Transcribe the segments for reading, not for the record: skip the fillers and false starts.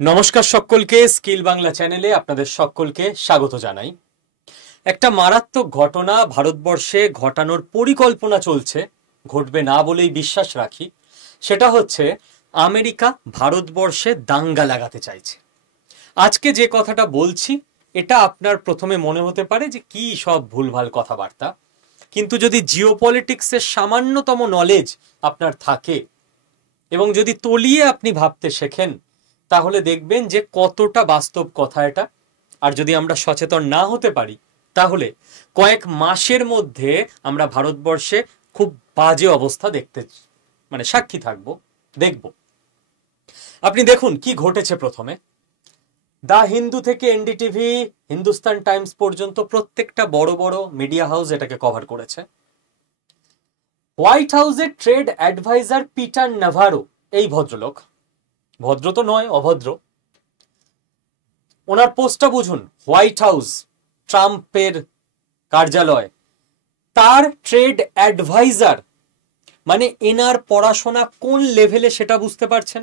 নমস্কার সকলকে, স্কিল বাংলা চ্যানেলে আপনাদের সকলকে স্বাগত জানাই। একটা মারাত্মক ঘটনা ভারতবর্ষে ঘটানোর পরিকল্পনা চলছে, ঘটবে না বলেই বিশ্বাস রাখি। সেটা হচ্ছে আমেরিকা ভারতবর্ষে দাঙ্গা লাগাতে চাইছে। আজকে যে কথাটা বলছি এটা আপনার প্রথমে মনে হতে পারে যে কি সব ভুলভাল কথাবার্তা, কিন্তু যদি জিওপলিটিক্সের সামান্যতম নলেজ আপনার থাকে এবং যদি তলিয়ে আপনি ভাবতে শেখেন, তাহলে দেখবেন যে কতটা বাস্তব কথা এটা। আর যদি আমরা সচেতন না হতে পারি, তাহলে কয়েক মাসের মধ্যে আমরা ভারতবর্ষে খুব বাজে অবস্থা দেখতে সাক্ষী থাকবো, দেখব। আপনি দেখুন কি ঘটেছে। প্রথমে দা হিন্দু থেকে এনডিটিভি, হিন্দুস্তান টাইমস পর্যন্ত প্রত্যেকটা বড় বড় মিডিয়া হাউস এটাকে কভার করেছে। হোয়াইট হাউসের ট্রেড অ্যাডভাইজার পিটার নাভারো, এই ভদ্রলোক, ভদ্র তো নয়, অভদ্র, ওনার পোস্টটা বুঝুন। হোয়াইট হাউস, ট্রাম্পের কার্যালয়, তার ট্রেড অ্যাডভাইজার, মানে এনার পড়াশোনা কোন লেভেলে সেটা বুঝতে পারছেন?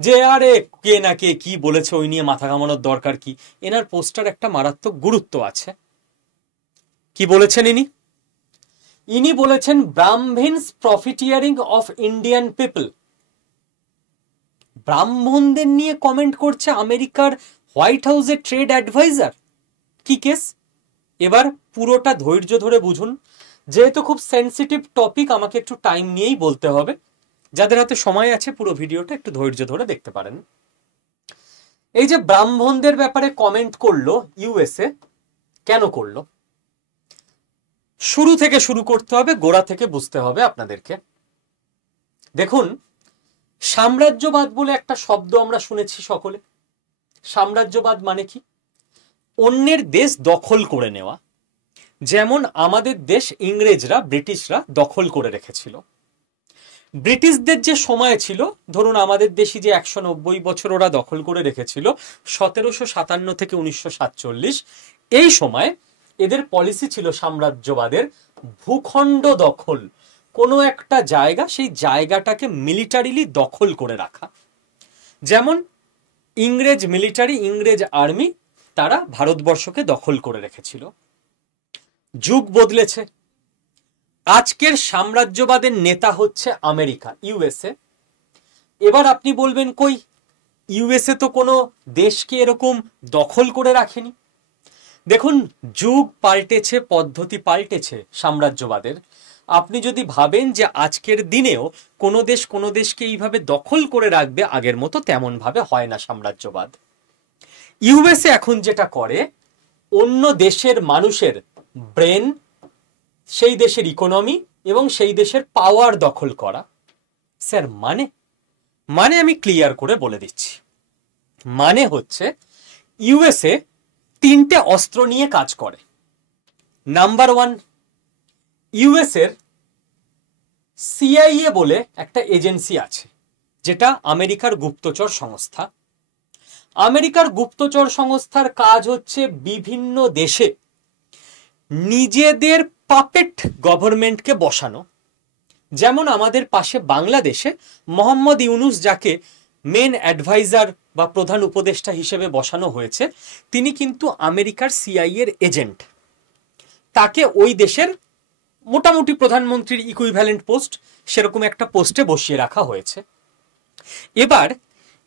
যে আরে কে না কে কি বলেছে ওই নিয়ে মাথা ঘামানোর দরকার কি। এনার পোস্টার একটা মারাত্মক গুরুত্ব আছে। কি বলেছেন ইনি? ইনি বলেছেন ব্রাহ্মিনস প্রফিটিয়ারিং অফ ইন্ডিয়ান পিপল। ব্রাহ্মণদের নিয়ে কমেন্ট করছে আমেরিকার হোয়াইট হাউসের ট্রেড অ্যাডভাইজার। কি কেস? এবার পুরোটা ধৈর্য ধরে বুঝুন। যেহেতু খুব সেন্সিটিভ টপিক, আমাকে একটু টাইম নিয়েই বলতে হবে। যাদের হাতে সময় আছে পুরো ভিডিওটা একটু ধৈর্য ধরে দেখতে পারেন। এই যে ব্রাহ্মণদের ব্যাপারে কমেন্ট করলো ইউএসএ, কেন করলো? শুরু থেকে শুরু করতে হবে, গোড়া থেকে বুঝতে হবে আপনাদেরকে। দেখুন, সাম্রাজ্যবাদ বলে একটা শব্দ আমরা শুনেছি সকলে। সাম্রাজ্যবাদ মানে কি? অন্যের দেশ দখল করে নেওয়া। যেমন আমাদের দেশ ইংরেজরা, ব্রিটিশরা দখল করে রেখেছিল। ব্রিটিশদের যে সময় ছিল, ধরুন আমাদের দেশই যে 190 বছর ওরা দখল করে রেখেছিল, 1757 থেকে 1947, এই সময় এদের পলিসি ছিল সাম্রাজ্যবাদের ভূখণ্ড দখল। কোনো একটা জায়গা, সেই জায়গাটাকে মিলিটারিলি দখল করে রাখা। যেমন ইংরেজ মিলিটারি, ইংরেজ আর্মি, তারা ভারতবর্ষকে দখল করে রেখেছিল। যুগ বদলেছে। আজকের সাম্রাজ্যবাদের নেতা হচ্ছে আমেরিকা, ইউএসএ। এবার আপনি বলবেন কই, ইউএসএ তো কোনো দেশকে এরকম দখল করে রাখেনি। দেখুন, যুগ পাল্টেছে, পদ্ধতি পাল্টেছে সাম্রাজ্যবাদের। আপনি যদি ভাবেন যে আজকের দিনেও কোনো দেশকে এইভাবে দখল করে রাখবে আগের মতো, তেমন ভাবে হয় না সাম্রাজ্যবাদ। ইউএসএ এখন যেটা করে, অন্য দেশের মানুষের ব্রেন, সেই দেশের ইকোনমি এবং সেই দেশের পাওয়ার দখল করা। স্যার মানে আমি ক্লিয়ার করে বলে দিচ্ছি। মানে হচ্ছে ইউএসএ 3টে অস্ত্র নিয়ে কাজ করে। নাম্বার 1, ইউএসএর সিআইএ বলে একটা এজেন্সি আছে, যেটা আমেরিকার গুপ্তচর সংস্থা। আমেরিকার গুপ্তচর সংস্থার কাজ হচ্ছে বিভিন্ন দেশে নিজেদের পাপেট গভর্নমেন্টকে বসানো। যেমন আমাদের পাশে বাংলাদেশে মোহাম্মদ ইউনুস, যাকে মেন অ্যাডভাইজার বা প্রধান উপদেষ্টা হিসেবে বসানো হয়েছে, তিনি কিন্তু আমেরিকার সিআইএর এজেন্ট। তাকে ওই দেশের মোটামুটি প্রধানমন্ত্রীর ইকুইভ্যালেন্ট পোস্ট, সেরকম একটা পোস্টে বসিয়ে রাখা হয়েছে। এবার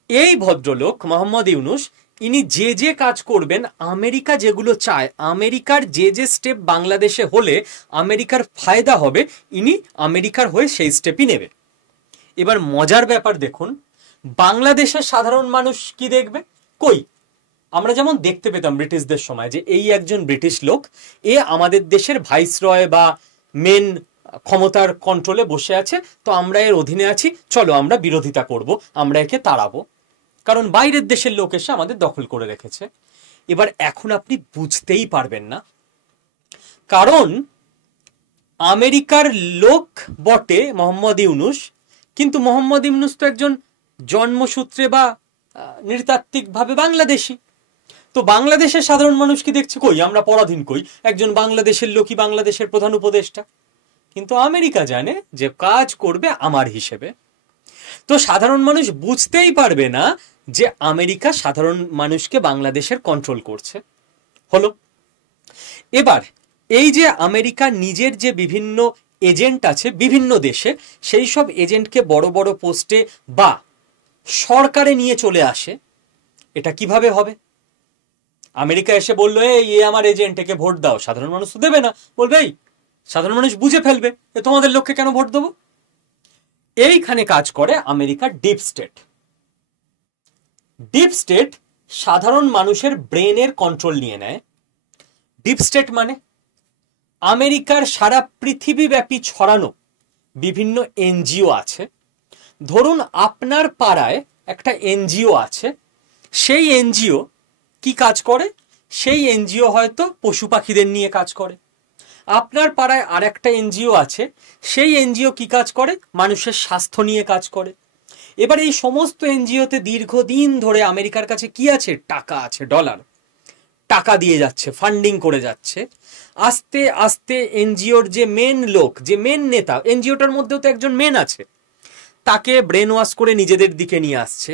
এই ভদ্রলোক মোহাম্মদ ইউনুস, ইনি যে যে কাজ করবেন, আমেরিকা যেগুলো চায়, আমেরিকার যে যে স্টেপ বাংলাদেশে হলে আমেরিকার ফায়দা হবে, ইনি আমেরিকার হয়ে সেই স্টেপই নেবে। এবার মজার ব্যাপার দেখুন, বাংলাদেশের সাধারণ মানুষ কি দেখবে? কই, আমরা যেমন দেখতে পেতাম ব্রিটিশদের সময় যে এই একজন ব্রিটিশ লোক, এ আমাদের দেশের ভাইসরয় বা মেন ক্ষমতার কন্ট্রোলে বসে আছে, তো আমরা এর অধীনে আছি, চলো আমরা বিরোধিতা করব, আমরা একে তাড়াবো, কারণ বাইরের দেশের লোক এসে আমাদের দখল করে রেখেছে। এবার এখন আপনি বুঝতেই পারবেন না, কারণ আমেরিকার লোক বটে মোহাম্মদ ইউনুস, কিন্তু মোহাম্মদ ইউনুস তো একজন জন্মসূত্রে বা নৃতাত্ত্বিকভাবে বাংলাদেশি। তো বাংলাদেশের সাধারণ মানুষ কি দেখছে? কই, আমরা পরাধীন, কই একজন বাংলাদেশের লোকই বাংলাদেশের প্রধান উপদেষ্টা। কিন্তু আমেরিকা জানে যে কাজ করবে আমার হিসেবে। তো সাধারণ মানুষ বুঝতেই পারবে না যে আমেরিকা সাধারণ মানুষকে বাংলাদেশের কন্ট্রোল করছে। হলো। এবার এই যে আমেরিকা নিজের যে বিভিন্ন এজেন্ট আছে বিভিন্ন দেশে, সেই সব এজেন্টকে বড় বড় পোস্টে বা সরকারে নিয়ে চলে আসে, এটা কিভাবে হবে? আমেরিকা এসে বললো এই আমার এজেন্ট, একে ভোট দাও, সাধারণ মানুষ তো দেবে না, বলবে এই সাধারণ মানুষ বুঝে ফেলবে তোমাদের লোককে কেন ভোট দেবো। এইখানে কাজ করে আমেরিকার ডিপ স্টেট। ডিপ স্টেট সাধারণ মানুষের ব্রেনের কন্ট্রোল নিয়ে নেয়। ডিপ স্টেট মানে আমেরিকার সারা পৃথিবীব্যাপী ছড়ানো বিভিন্ন এনজিও আছে। ধরুন আপনার পাড়ায় একটা এনজিও আছে, সেই এনজিও কি কাজ করে? সেই এনজিও হয়তো পশু পাখিদের নিয়ে কাজ করে। আপনার পাড়ায় আর একটা এনজিও আছে, সেই এনজিও কি কাজ করে? মানুষের স্বাস্থ্য নিয়ে কাজ করে। এবার এই সমস্ত এনজিওতে দীর্ঘদিন ধরে আমেরিকার কাছে কি আছে? টাকা আছে, ডলার। টাকা দিয়ে যাচ্ছে, ফান্ডিং করে যাচ্ছে। আস্তে আস্তে এনজিওর যে মেন লোক, যে মেন নেতা, এনজিওটার মধ্যেও তো একজন মেন আছে, তাকে ব্রেন ওয়াশ করে নিজেদের দিকে নিয়ে আসছে।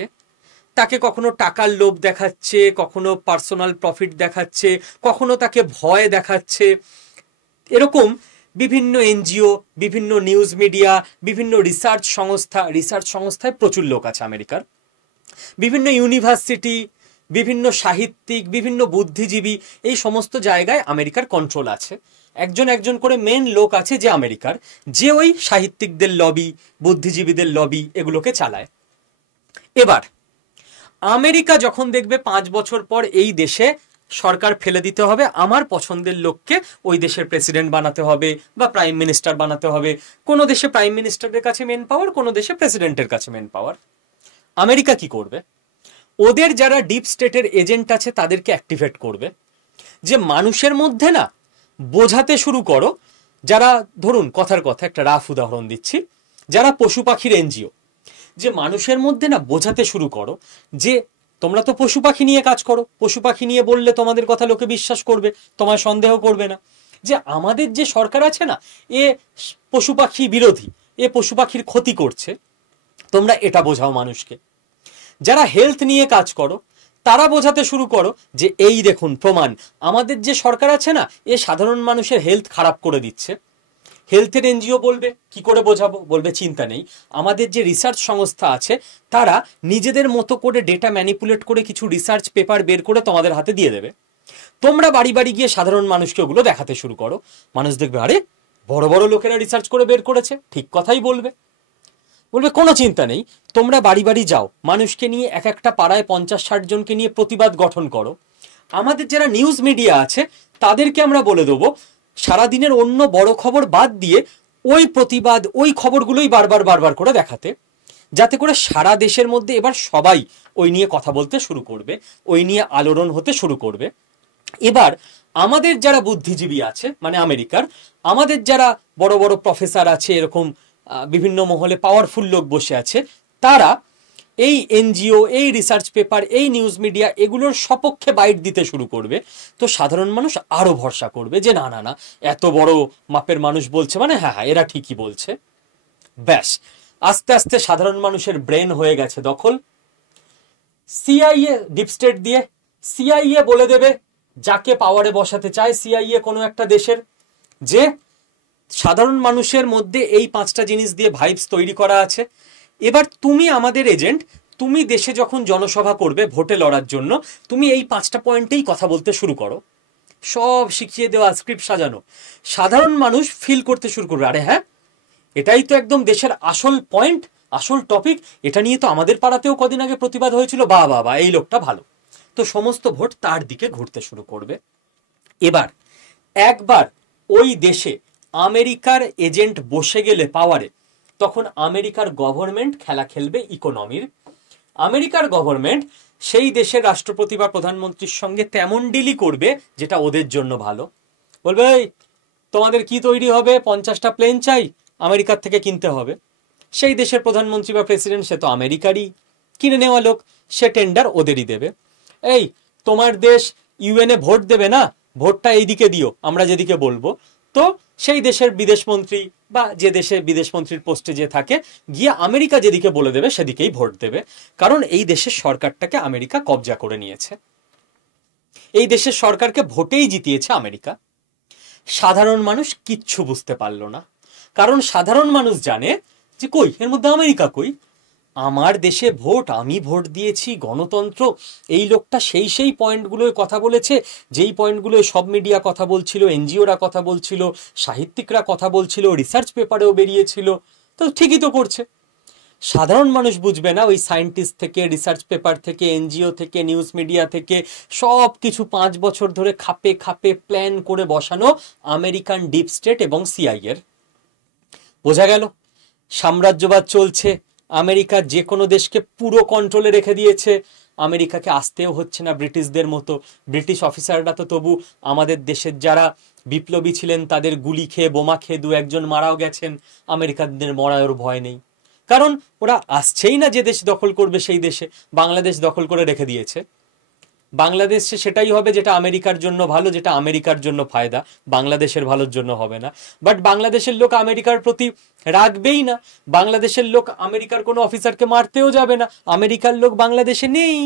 তাকে কখনো টাকার লোভ দেখাচ্ছে, কখনো পার্সোনাল প্রফিট দেখাচ্ছে, কখনো তাকে ভয় দেখাচ্ছে। এরকম বিভিন্ন এনজিও, বিভিন্ন নিউজ মিডিয়া, বিভিন্ন রিসার্চ সংস্থায় প্রচুর লোক আছে আমেরিকার। বিভিন্ন ইউনিভার্সিটি, বিভিন্ন সাহিত্যিক, বিভিন্ন বুদ্ধিজীবী, এই সমস্ত জায়গায় আমেরিকার কন্ট্রোল আছে। একজন একজন করে মেন লোক আছে যে আমেরিকার, যে ওই সাহিত্যিকদের লবি, বুদ্ধিজীবীদের লবি এগুলোকে চালায়। এবার আমেরিকা যখন দেখবে 5 বছর পর এই দেশে সরকার ফেলে দিতে হবে, আমার পছন্দের লোককে ওই দেশের প্রেসিডেন্ট বানাতে হবে বা প্রাইম মিনিস্টার বানাতে হবে। কোনো দেশে প্রাইম মিনিস্টারের কাছে মেন পাওয়ার, কোনো দেশে প্রেসিডেন্টের কাছে মেন পাওয়ার। আমেরিকা কি করবে? ওদের যারা ডিপ স্টেটের এজেন্ট আছে তাদেরকে অ্যাক্টিভেট করবে, যে মানুষের মধ্যে না বোঝাতে শুরু করো। যারা ধরুন কথার কথা একটা রাফ উদাহরণ দিচ্ছি, যারা পশু পাখির এনজিও, যে মানুষের মধ্যে না বোঝাতে শুরু করো যে তোমরা তো পশু পাখি নিয়ে কাজ করো, পশু পাখি নিয়ে বললে তোমাদের কথা লোকে বিশ্বাস করবে, তোমার সন্দেহ করবে না। যে আমাদের যে সরকার আছে না, এ পশু পাখি বিরোধী, এ পশু পাখির ক্ষতি করছে, তোমরা এটা বোঝাও মানুষকে। যারা হেলথ নিয়ে কাজ করো তারা বোঝাতে শুরু করো যে এই দেখুন প্রমাণ, আমাদের যে সরকার আছে না, এ সাধারণ মানুষের হেলথ খারাপ করে দিচ্ছে। হেলথের এনজিও বলবে কি করে বোঝাবো? বলবে চিন্তা নেই, আমাদের যে রিসার্চ সংস্থা আছে তারা নিজেদের মতো করে ডেটা ম্যানিপুলেট করে কিছু রিসার্চ পেপার বের করে তোমাদের হাতে দিয়ে দেবে। তোমরা বাড়ি বাড়ি গিয়ে সাধারণ মানুষকে ওগুলো দেখাতে শুরু করো। মানুষ দেখবে আরে বড় বড় লোকেরা রিসার্চ করে বের করেছে, ঠিক কথাই বলবে। বলবে কোনো চিন্তা নেই, তোমরা বাড়ি বাড়ি যাও, মানুষকে নিয়ে এক একটা পাড়ায় 50-60 জনকে নিয়ে প্রতিবাদ গঠন করো। আমাদের যারা নিউজ মিডিয়া আছে তাদেরকে আমরা বলে দেবো সারাদিনের অন্য বড় খবর বাদ দিয়ে ওই প্রতিবাদ, ওই খবরগুলোই বারবার করে দেখাতে, যাতে করে সারা দেশের মধ্যে এবার সবাই ওই নিয়ে কথা বলতে শুরু করবে, ওই নিয়ে আলোড়ন হতে শুরু করবে। এবার আমাদের যারা বুদ্ধিজীবী আছে, মানে আমেরিকার আমাদের যারা বড় বড় প্রফেসর আছে, এরকম বিভিন্ন মহলে পাওয়ারফুল লোক বসে আছে, তারা এই এনজিও, এই রিসার্চ পেপার, এই নিউজ মিডিয়া এগুলোর সপক্ষে বাইট দিতে শুরু করবে। তো সাধারণ মানুষ আরো ভরসা করবে যে না না না, এত বড় মাপের মানুষ বলছে মানে হ্যাঁ হ্যাঁ এরা ঠিকই বলছে। ব্যাস, আস্তে আস্তে সাধারণ মানুষের ব্রেন হয়ে গেছে দখল। সিআইএ ডিপ স্টেট দিয়ে, সিআইএ বলে দেবে যাকে পাওয়ারে বসাতে চায় সিআইএ কোনো একটা দেশের, যে সাধারণ মানুষের মধ্যে এই 5টা জিনিস দিয়ে ভাইবস তৈরি করা আছে। এবার তুমি আমাদের এজেন্ট, তুমি দেশে যখন জনসভা করবে ভোটে লড়ার জন্য, তুমি এই 5টা পয়েন্টেই কথা বলতে শুরু করো। সব শিখিয়ে দেওয়া, স্ক্রিপ্ট সাজানো। সাধারণ মানুষ ফিল করতে শুরু করবে আরে হ্যাঁ, এটাই তো একদম দেশের আসল পয়েন্ট, আসল টপিক, এটা নিয়ে তো আমাদের পাড়াতেও কদিন আগে প্রতিবাদ হয়েছিল, বা বা বা এই লোকটা ভালো। তো সমস্ত ভোট তার দিকে ঘুরতে শুরু করবে। এবার একবার ওই দেশে আমেরিকার এজেন্ট বসে গেলে পাওয়ারে, তখন আমেরিকার গভর্নমেন্ট খেলা খেলবে ইকোনমির। আমেরিকার গভর্নমেন্ট সেই দেশের রাষ্ট্রপতি বা প্রধানমন্ত্রীর সঙ্গে তেমন ডিলই করবে যেটা ওদের জন্য ভালো। বলবে এই তোমাদের কি তৈরি হবে, 50টা প্লেন চাই, আমেরিকার থেকে কিনতে হবে। সেই দেশের প্রধানমন্ত্রী বা প্রেসিডেন্ট সে তো আমেরিকারই কিনে নেওয়া লোক, সে টেন্ডার ওদেরই দেবে। এই তোমার দেশ ইউএনএ ভোট দেবে না, ভোটটা এইদিকে দিও আমরা যেদিকে বলবো। তো সেই দেশের বিদেশমন্ত্রী বা যে দেশে বিদেশমন্ত্রীর পোস্টে যে থাকে গিয়ে আমেরিকা যেদিকে বলে দেবে সেদিকেই ভোট দেবে, কারণ এই দেশের সরকারটাকে আমেরিকা কবজা করে নিয়েছে। এই দেশের সরকারকে ভোটেই জিতিয়েছে আমেরিকা। সাধারণ মানুষ কিচ্ছু বুঝতে পারল না, কারণ সাধারণ মানুষ জানে যে কই এর মধ্যে আমেরিকা কই, আমার দেশে ভোট, আমি ভোট দিয়েছি, গণতন্ত্র। এই লোকটা সেই পয়েন্টগুলোয় কথা বলেছে যেই পয়েন্টগুলোয় সব মিডিয়া কথা বলছিল, এনজিওরা কথা বলছিল, সাহিত্যিকরা কথা বলছিল, রিসার্চ পেপারেও বেরিয়েছিল, তো ঠিকই তো করছে। সাধারণ মানুষ বুঝবে না, ওই সায়েন্টিস্ট থেকে, রিসার্চ পেপার থেকে, এনজিও থেকে, নিউজ মিডিয়া থেকে সব কিছু 5 বছর ধরে খাপে খাপে প্ল্যান করে বসানো আমেরিকান ডিপ স্টেট এবং সিআইএর। বোঝা গেল সাম্রাজ্যবাদ চলছে, আমেরিকা যে কোনো দেশকে পুরো কন্ট্রোলে রেখে দিয়েছে। আমেরিকাকে আসতেও হচ্ছে না ব্রিটিশদের মতো। ব্রিটিশ অফিসাররা তো তবু আমাদের দেশের যারা বিপ্লবী ছিলেন তাদের গুলি খেয়ে, বোমা খেয়ে 2-1 মারাও গেছেন, আমেরিকানদের মরার ভয় নেই, কারণ ওরা আসছেই না যে দেশ দখল করবে সেই দেশে। বাংলাদেশ দখল করে রেখে দিয়েছে, বাংলাদেশে সেটাই হবে যেটা আমেরিকার জন্য ভালো, যেটা আমেরিকার জন্য ফায়দা, বাংলাদেশের ভালোর জন্য হবে না। বাট বাংলাদেশের লোক আমেরিকার প্রতি রাখবেই না, বাংলাদেশের লোক আমেরিকার কোনো অফিসারকে মারতেও যাবে না, আমেরিকার লোক বাংলাদেশে নেই।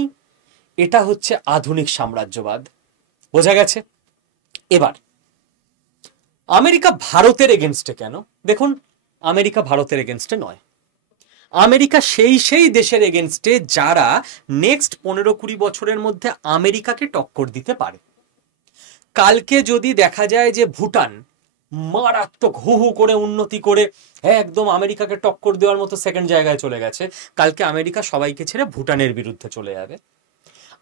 এটা হচ্ছে আধুনিক সাম্রাজ্যবাদ। বোঝা গেছে? এবার আমেরিকা ভারতের এগেনস্টে কেন? দেখুন, আমেরিকা ভারতের এগেনস্টে নয়, আমেরিকা সেই দেশের এগেনস্টে যারা নেক্সট 15-20 বছরের মধ্যে আমেরিকাকে টক্কর দিতে পারে। কালকে যদি দেখা যায় যে ভুটান মারাত্মক হু হু করে উন্নতি করে একদম আমেরিকাকে টক্কর দেওয়ার মতো সেকেন্ড জায়গায় চলে গেছে, কালকে আমেরিকা সবাইকে ছেড়ে ভুটানের বিরুদ্ধে চলে যাবে।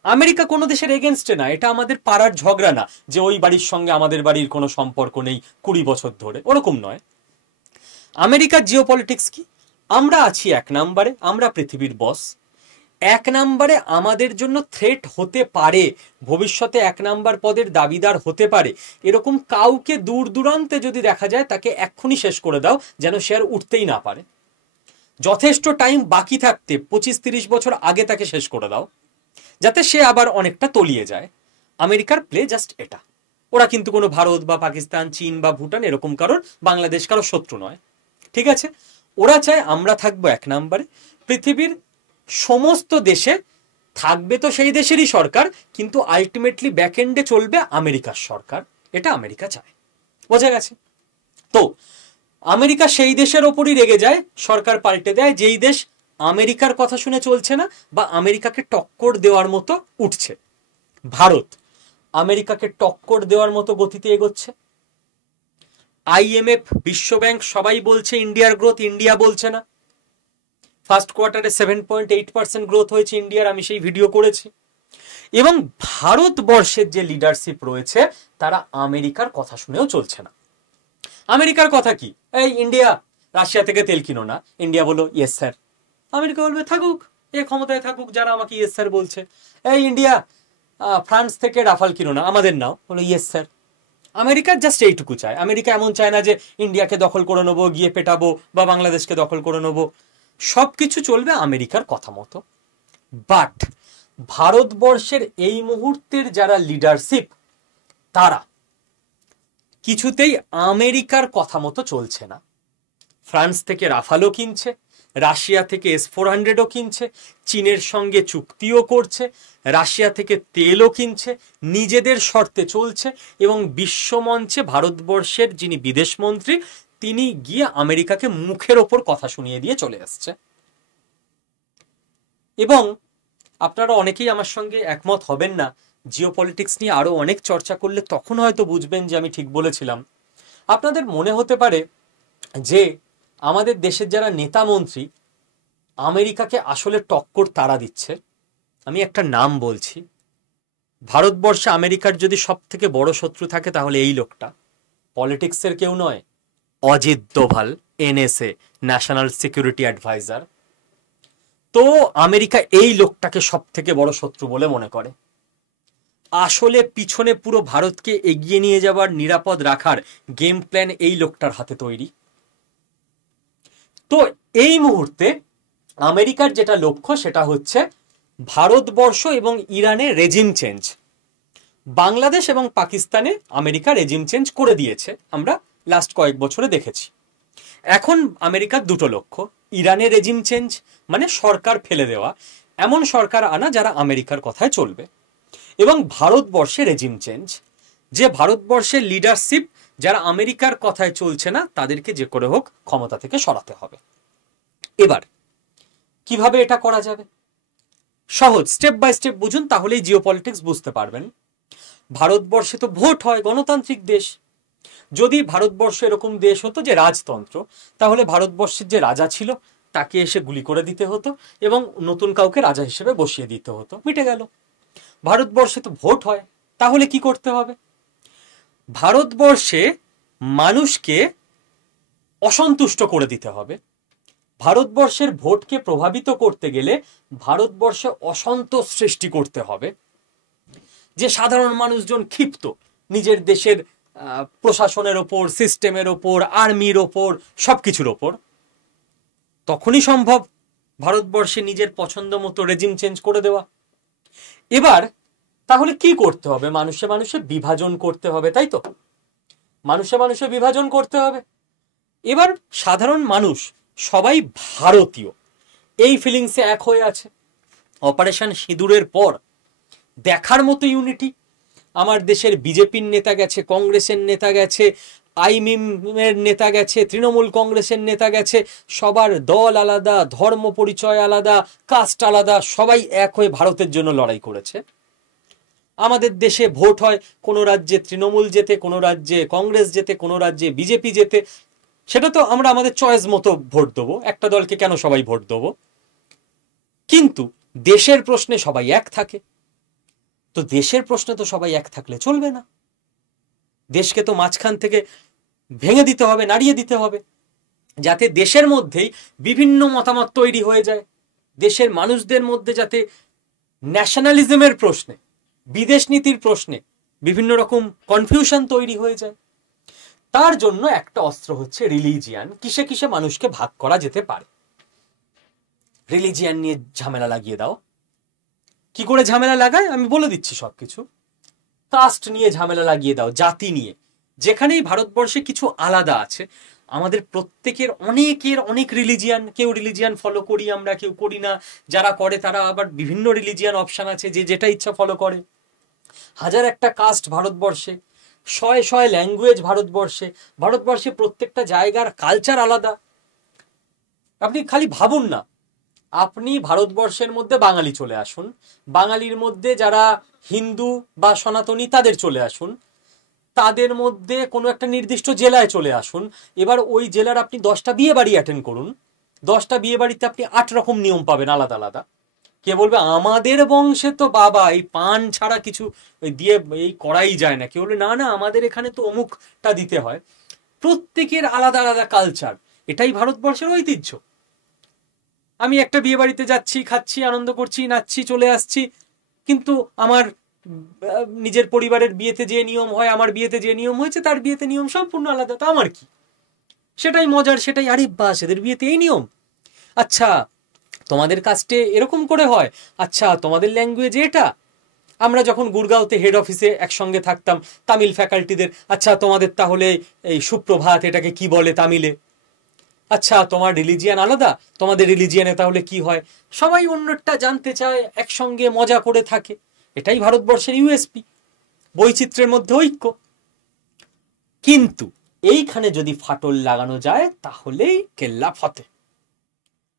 আমেরিকা কোনো দেশের এগেনস্টে না, এটা আমাদের পাড়ার ঝগড়া না যে ওই বাড়ির সঙ্গে আমাদের বাড়ির কোনো সম্পর্ক নেই 20 বছর ধরে, ওরকম নয়। আমেরিকার জিওপলিটিক্স কি? আমরা আছি 1 নম্বরে, আমরা পৃথিবীর বস। 1 নম্বরে আমাদের জন্য থ্রেট হতে পারে, ভবিষ্যতে 1 নম্বর পদের দাবিদার হতে পারে, এরকম কাউকে দূর দূরান্তে যদি দেখা যায় তাকে এক্ষুনি শেষ করে দাও, যেন সে আর উঠতেই না পারে। যথেষ্ট টাইম বাকি থাকতে 25-30 বছর আগে তাকে শেষ করে দাও, যাতে সে আবার অনেকটা তলিয়ে যায়। আমেরিকার প্লে জাস্ট এটা। ওরা কিন্তু কোনো ভারত বা পাকিস্তান, চীন বা ভুটান এরকম কারোর, বাংলাদেশ কারো শত্রু নয়, ঠিক আছে? ওরা চায় আমরা থাকবো 1 নম্বরে, পৃথিবীর সমস্ত দেশে থাকবে তো সেই দেশেরই সরকার, কিন্তু আলটিমেটলি ব্যাকএন্ডে চলবে আমেরিকার সরকার, এটা আমেরিকা চায়। বোঝা গেছে? তো আমেরিকা সেই দেশের ওপরই রেগে যায়, সরকার পাল্টে দেয় যেই দেশ আমেরিকার কথা শুনে চলছে না বা আমেরিকাকে টক্কর দেওয়ার মতো উঠছে। ভারত আমেরিকাকে টক্কর দেওয়ার মতো গতিতে এগোচ্ছে। আইএমএফ, বিশ্বব্যাংক সবাই বলছে ইন্ডিয়ার গ্রোথ, ইন্ডিয়া বলছে না। ফার্স্ট কোয়ার্টারে 7.8% গ্রোথ হয়েছে ইন্ডিয়ার, আমি সেই ভিডিও করেছি। এবং ভারতবর্ষের যে লিডারশিপ রয়েছে তারা আমেরিকার কথা শুনেও চলছে না। আমেরিকার কথা কি? এই ইন্ডিয়া রাশিয়া থেকে তেল কিনো না। ইন্ডিয়া বলো ইয়েস স্যার। আমেরিকা বলবে থাকুক, এ ক্ষমতায় থাকুক যারা আমাকে ইয়েস স্যার বলছে। এই ইন্ডিয়া ফ্রান্স থেকে রাফাল কিনো না, আমাদের নাও, বলো ইয়েস স্যার। আমেরিকা জাস্ট এইটুকু চায়। আমেরিকা এমন চায় না যে ইন্ডিয়াকে দখল করে নেবো, গিয়ে পেটাবো, বা বাংলাদেশকে দখল করে নেবো। সবকিছু চলবে আমেরিকার কথা মতো। বাট ভারতবর্ষের এই মুহূর্তের যারা লিডারশিপ, তারা কিছুতেই আমেরিকার কথা মতো চলছে না। ফ্রান্স থেকে রাফালও কিনছে, রাশিয়া থেকে S-400ও কিনছে, চীনের সঙ্গে চুক্তিও করছে, রাশিয়া থেকে তেলও কিনছে, নিজেদের শর্তে চলছে, এবং বিশ্বমঞ্চে ভারতবর্ষের যিনি বিদেশমন্ত্রী তিনি গিয়ে আমেরিকাকে মুখের ওপর কথা শুনিয়ে দিয়ে চলে আসছে। এবং আপনারা অনেকেই আমার সঙ্গে একমত হবেন না, জিওপলিটিক্স নিয়ে আরো অনেক চর্চা করলে তখন হয়তো বুঝবেন যে আমি ঠিক বলেছিলাম। আপনাদের মনে হতে পারে যে আমাদের দেশের যারা নেতা মন্ত্রী আমেরিকাকে আসলে টক্কর তারা দিচ্ছে। আমি একটা নাম বলছি, ভারতবর্ষে আমেরিকার যদি সব থেকে বড় শত্রু থাকে তাহলে এই লোকটা, পলিটিক্সের কেউ নয়, Ajit Doval, NSA, national security adviser. তো আমেরিকা এই লোকটাকে সব থেকে বড় শত্রু বলে মনে করে। আসলে পিছনে পুরো ভারতকে এগিয়ে নিয়ে যাবার, নিরাপদ রাখার গেম প্ল্যান এই লোকটার হাতে তৈরি। তো এই মুহূর্তে আমেরিকার যেটা লক্ষ্য সেটা হচ্ছে ভারতবর্ষ এবং ইরানে রেজিম চেঞ্জ। বাংলাদেশ এবং পাকিস্তানে আমেরিকা রেজিম চেঞ্জ করে দিয়েছে, আমরা লাস্ট কয়েক বছরে দেখেছি। এখন আমেরিকার দুটো লক্ষ্য, ইরানের রেজিম চেঞ্জ মানে সরকার ফেলে দেওয়া, এমন সরকার আনা যারা আমেরিকার কথায় চলবে, এবং ভারতবর্ষে রেজিম চেঞ্জ, যে ভারতবর্ষের লিডারশিপ যারা আমেরিকার কথায় চলছে না তাদেরকে যে করে হোক ক্ষমতা থেকে সরাতে হবে। এবার কিভাবে এটা করা যাবে? সহজ, স্টেপ বাই স্টেপ বুঝুন, তাহলেই জিও পলিটিক্স বুঝতে পারবেন। ভারতবর্ষে তো ভোট হয়, গণতান্ত্রিক দেশ। যদি ভারতবর্ষ এরকম দেশ হতো যে রাজতন্ত্র, তাহলে ভারতবর্ষের যে রাজা ছিল তাকে এসে গুলি করে দিতে হতো এবং নতুন কাউকে রাজা হিসেবে বসিয়ে দিতে হতো, মিটে গেল। ভারতবর্ষে তো ভোট হয়, তাহলে কি করতে হবে? ভারতবর্ষে মানুষকে অসন্তুষ্ট করে দিতে হবে। ভারতবর্ষের ভোটকে প্রভাবিত করতে গেলে ভারতবর্ষে অসন্তোষ সৃষ্টি করতে হবে, যে সাধারণ মানুষজন ক্ষিপ্ত নিজের দেশের প্রশাসনের ওপর, সিস্টেমের ওপর, আর্মির ওপর, সবকিছুর ওপর। তখনই সম্ভব ভারতবর্ষে নিজের পছন্দ মতো রেজিম চেঞ্জ করে দেওয়া। এবার তাহলে কি করতে হবে? মানুষে মানুষে বিভাজন করতে হবে, তাই তো? মানুষে মানুষে বিভাজন করতে হবে। এবার সাধারণ মানুষ সবাই ভারতীয় এই ফিলিংসে এক হয়ে আছে। অপারেশন সিঁদুরের পর দেখার মতো ইউনিটি। আমার দেশের বিজেপির নেতা গেছে, কংগ্রেসের নেতা গেছে, আইএমএইএমের নেতা গেছে, তৃণমূল কংগ্রেসের নেতা গেছে, সবার দল আলাদা, ধর্ম পরিচয় আলাদা, কাস্ট আলাদা, সবাই এক হয়ে ভারতের জন্য লড়াই করেছে। আমাদের দেশে ভোট হয়, কোনো রাজ্যে তৃণমূল যেতে, কোনো রাজ্যে কংগ্রেস যেতে, কোনো রাজ্যে বিজেপি যেতে। সেটা তো আমরা আমাদের চয়েস মতো ভোট দেবো, একটা দলকে কেন সবাই ভোট দেবো? কিন্তু দেশের প্রশ্নে সবাই এক থাকে। তো দেশের প্রশ্নে তো সবাই এক থাকলে চলবে না, দেশকে তো মাঝখান থেকে ভেঙে দিতে হবে, নাড়িয়ে দিতে হবে, যাতে দেশের মধ্যেই বিভিন্ন মতামত তৈরি হয়ে যায়। দেশের মানুষদের মধ্যে যাতে ন্যাশনালিজমের প্রশ্নে, বিদেশ নীতির প্রশ্নে বিভিন্ন রকম কনফিউশন তৈরি হয়ে যায়। তার জন্য একটা অস্ত্র হচ্ছে রিলিজিয়ান। কিসে কিসে মানুষকে ভাগ করা যেতে পারে? রিলিজিয়ান নিয়ে ঝামেলা লাগিয়ে দাও। কি করে ঝামেলা লাগায় আমি বলে দিচ্ছি সবকিছু। কাস্ট নিয়ে ঝামেলা লাগিয়ে দাও, জাতি নিয়ে। যেখানেই ভারতবর্ষে কিছু আলাদা আছে, আমাদের প্রত্যেকের অনেকের অনেক রিলিজিয়ান, কেউ রিলিজিয়ান ফলো করি আমরা, কেউ করি না। যারা করে তারা আবার বিভিন্ন রিলিজিয়ান অপশন আছে, যে যেটা ইচ্ছা ফলো করে। হাজার একটা কাস্ট ভারতবর্ষে, শয়ে শয়ে ল্যাঙ্গুয়েজ ভারতবর্ষে। ভারতবর্ষে প্রত্যেকটা জায়গার কালচার আলাদা। আপনি খালি ভাবুন না, আপনি ভারতবর্ষের মধ্যে বাঙালি চলে আসুন, বাঙালির মধ্যে যারা হিন্দু বা সনাতনী তাদের চলে আসুন, তাদের মধ্যে কোনো একটা নির্দিষ্ট জেলায় চলে আসুন। এবার ওই জেলার আপনি 10টা বিয়ে বাড়ি অ্যাটেন্ড করুন, 10টা বিয়ে বাড়িতে আপনি 8 রকম নিয়ম পাবেন আলাদা আলাদা। কে বলবে আমাদের বংশে তো বাবা এই পান ছাড়া কিছু দিয়ে এই করাই যায় না, কেউ বলবে না না আমাদের এখানে তো অমুকটা দিতে হয়। প্রত্যেকের আলাদা আলাদা কালচার, এটাই ভারতবর্ষের ঐতিহ্য। আমি একটা বিয়ে বাড়িতে যাচ্ছি, খাচ্ছি, আনন্দ করছি, নাচছি, চলে আসছি, কিন্তু আমার নিজের পরিবারের বিয়েতে যে নিয়ম হয়, আমার বিয়েতে যে নিয়ম হয়েছে তার বিয়েতে নিয়ম সম্পূর্ণ আলাদা। তো আমার কি, সেটাই মজার, সেটাই আরে বাস, এদের বিয়েতে এই নিয়ম। আচ্ছা তোমাদের কাস্টে এরকম করে হয়, আচ্ছা তোমাদের ল্যাঙ্গুয়েজ এটা। আমরা যখন গুরগাঁওতে হেড অফিসে একসঙ্গে থাকতাম তামিল ফ্যাকাল্টিদের, আচ্ছা তোমাদের তাহলে এই সুপ্রভাত এটাকে কি বলে তামিলে? আচ্ছা তোমার রিলিজিয়ান আলাদা, তোমাদের রিলিজিয়ানে তাহলে কি হয়? সবাই অন্যটা জানতে চায়, একসঙ্গে মজা করে থাকে। এটাই ভারতবর্ষের ইউএসপি, বৈচিত্র্যের মধ্যে ঐক্য। কিন্তু এইখানে যদি ফাটল লাগানো যায় তাহলেই কেল্লা ফতে,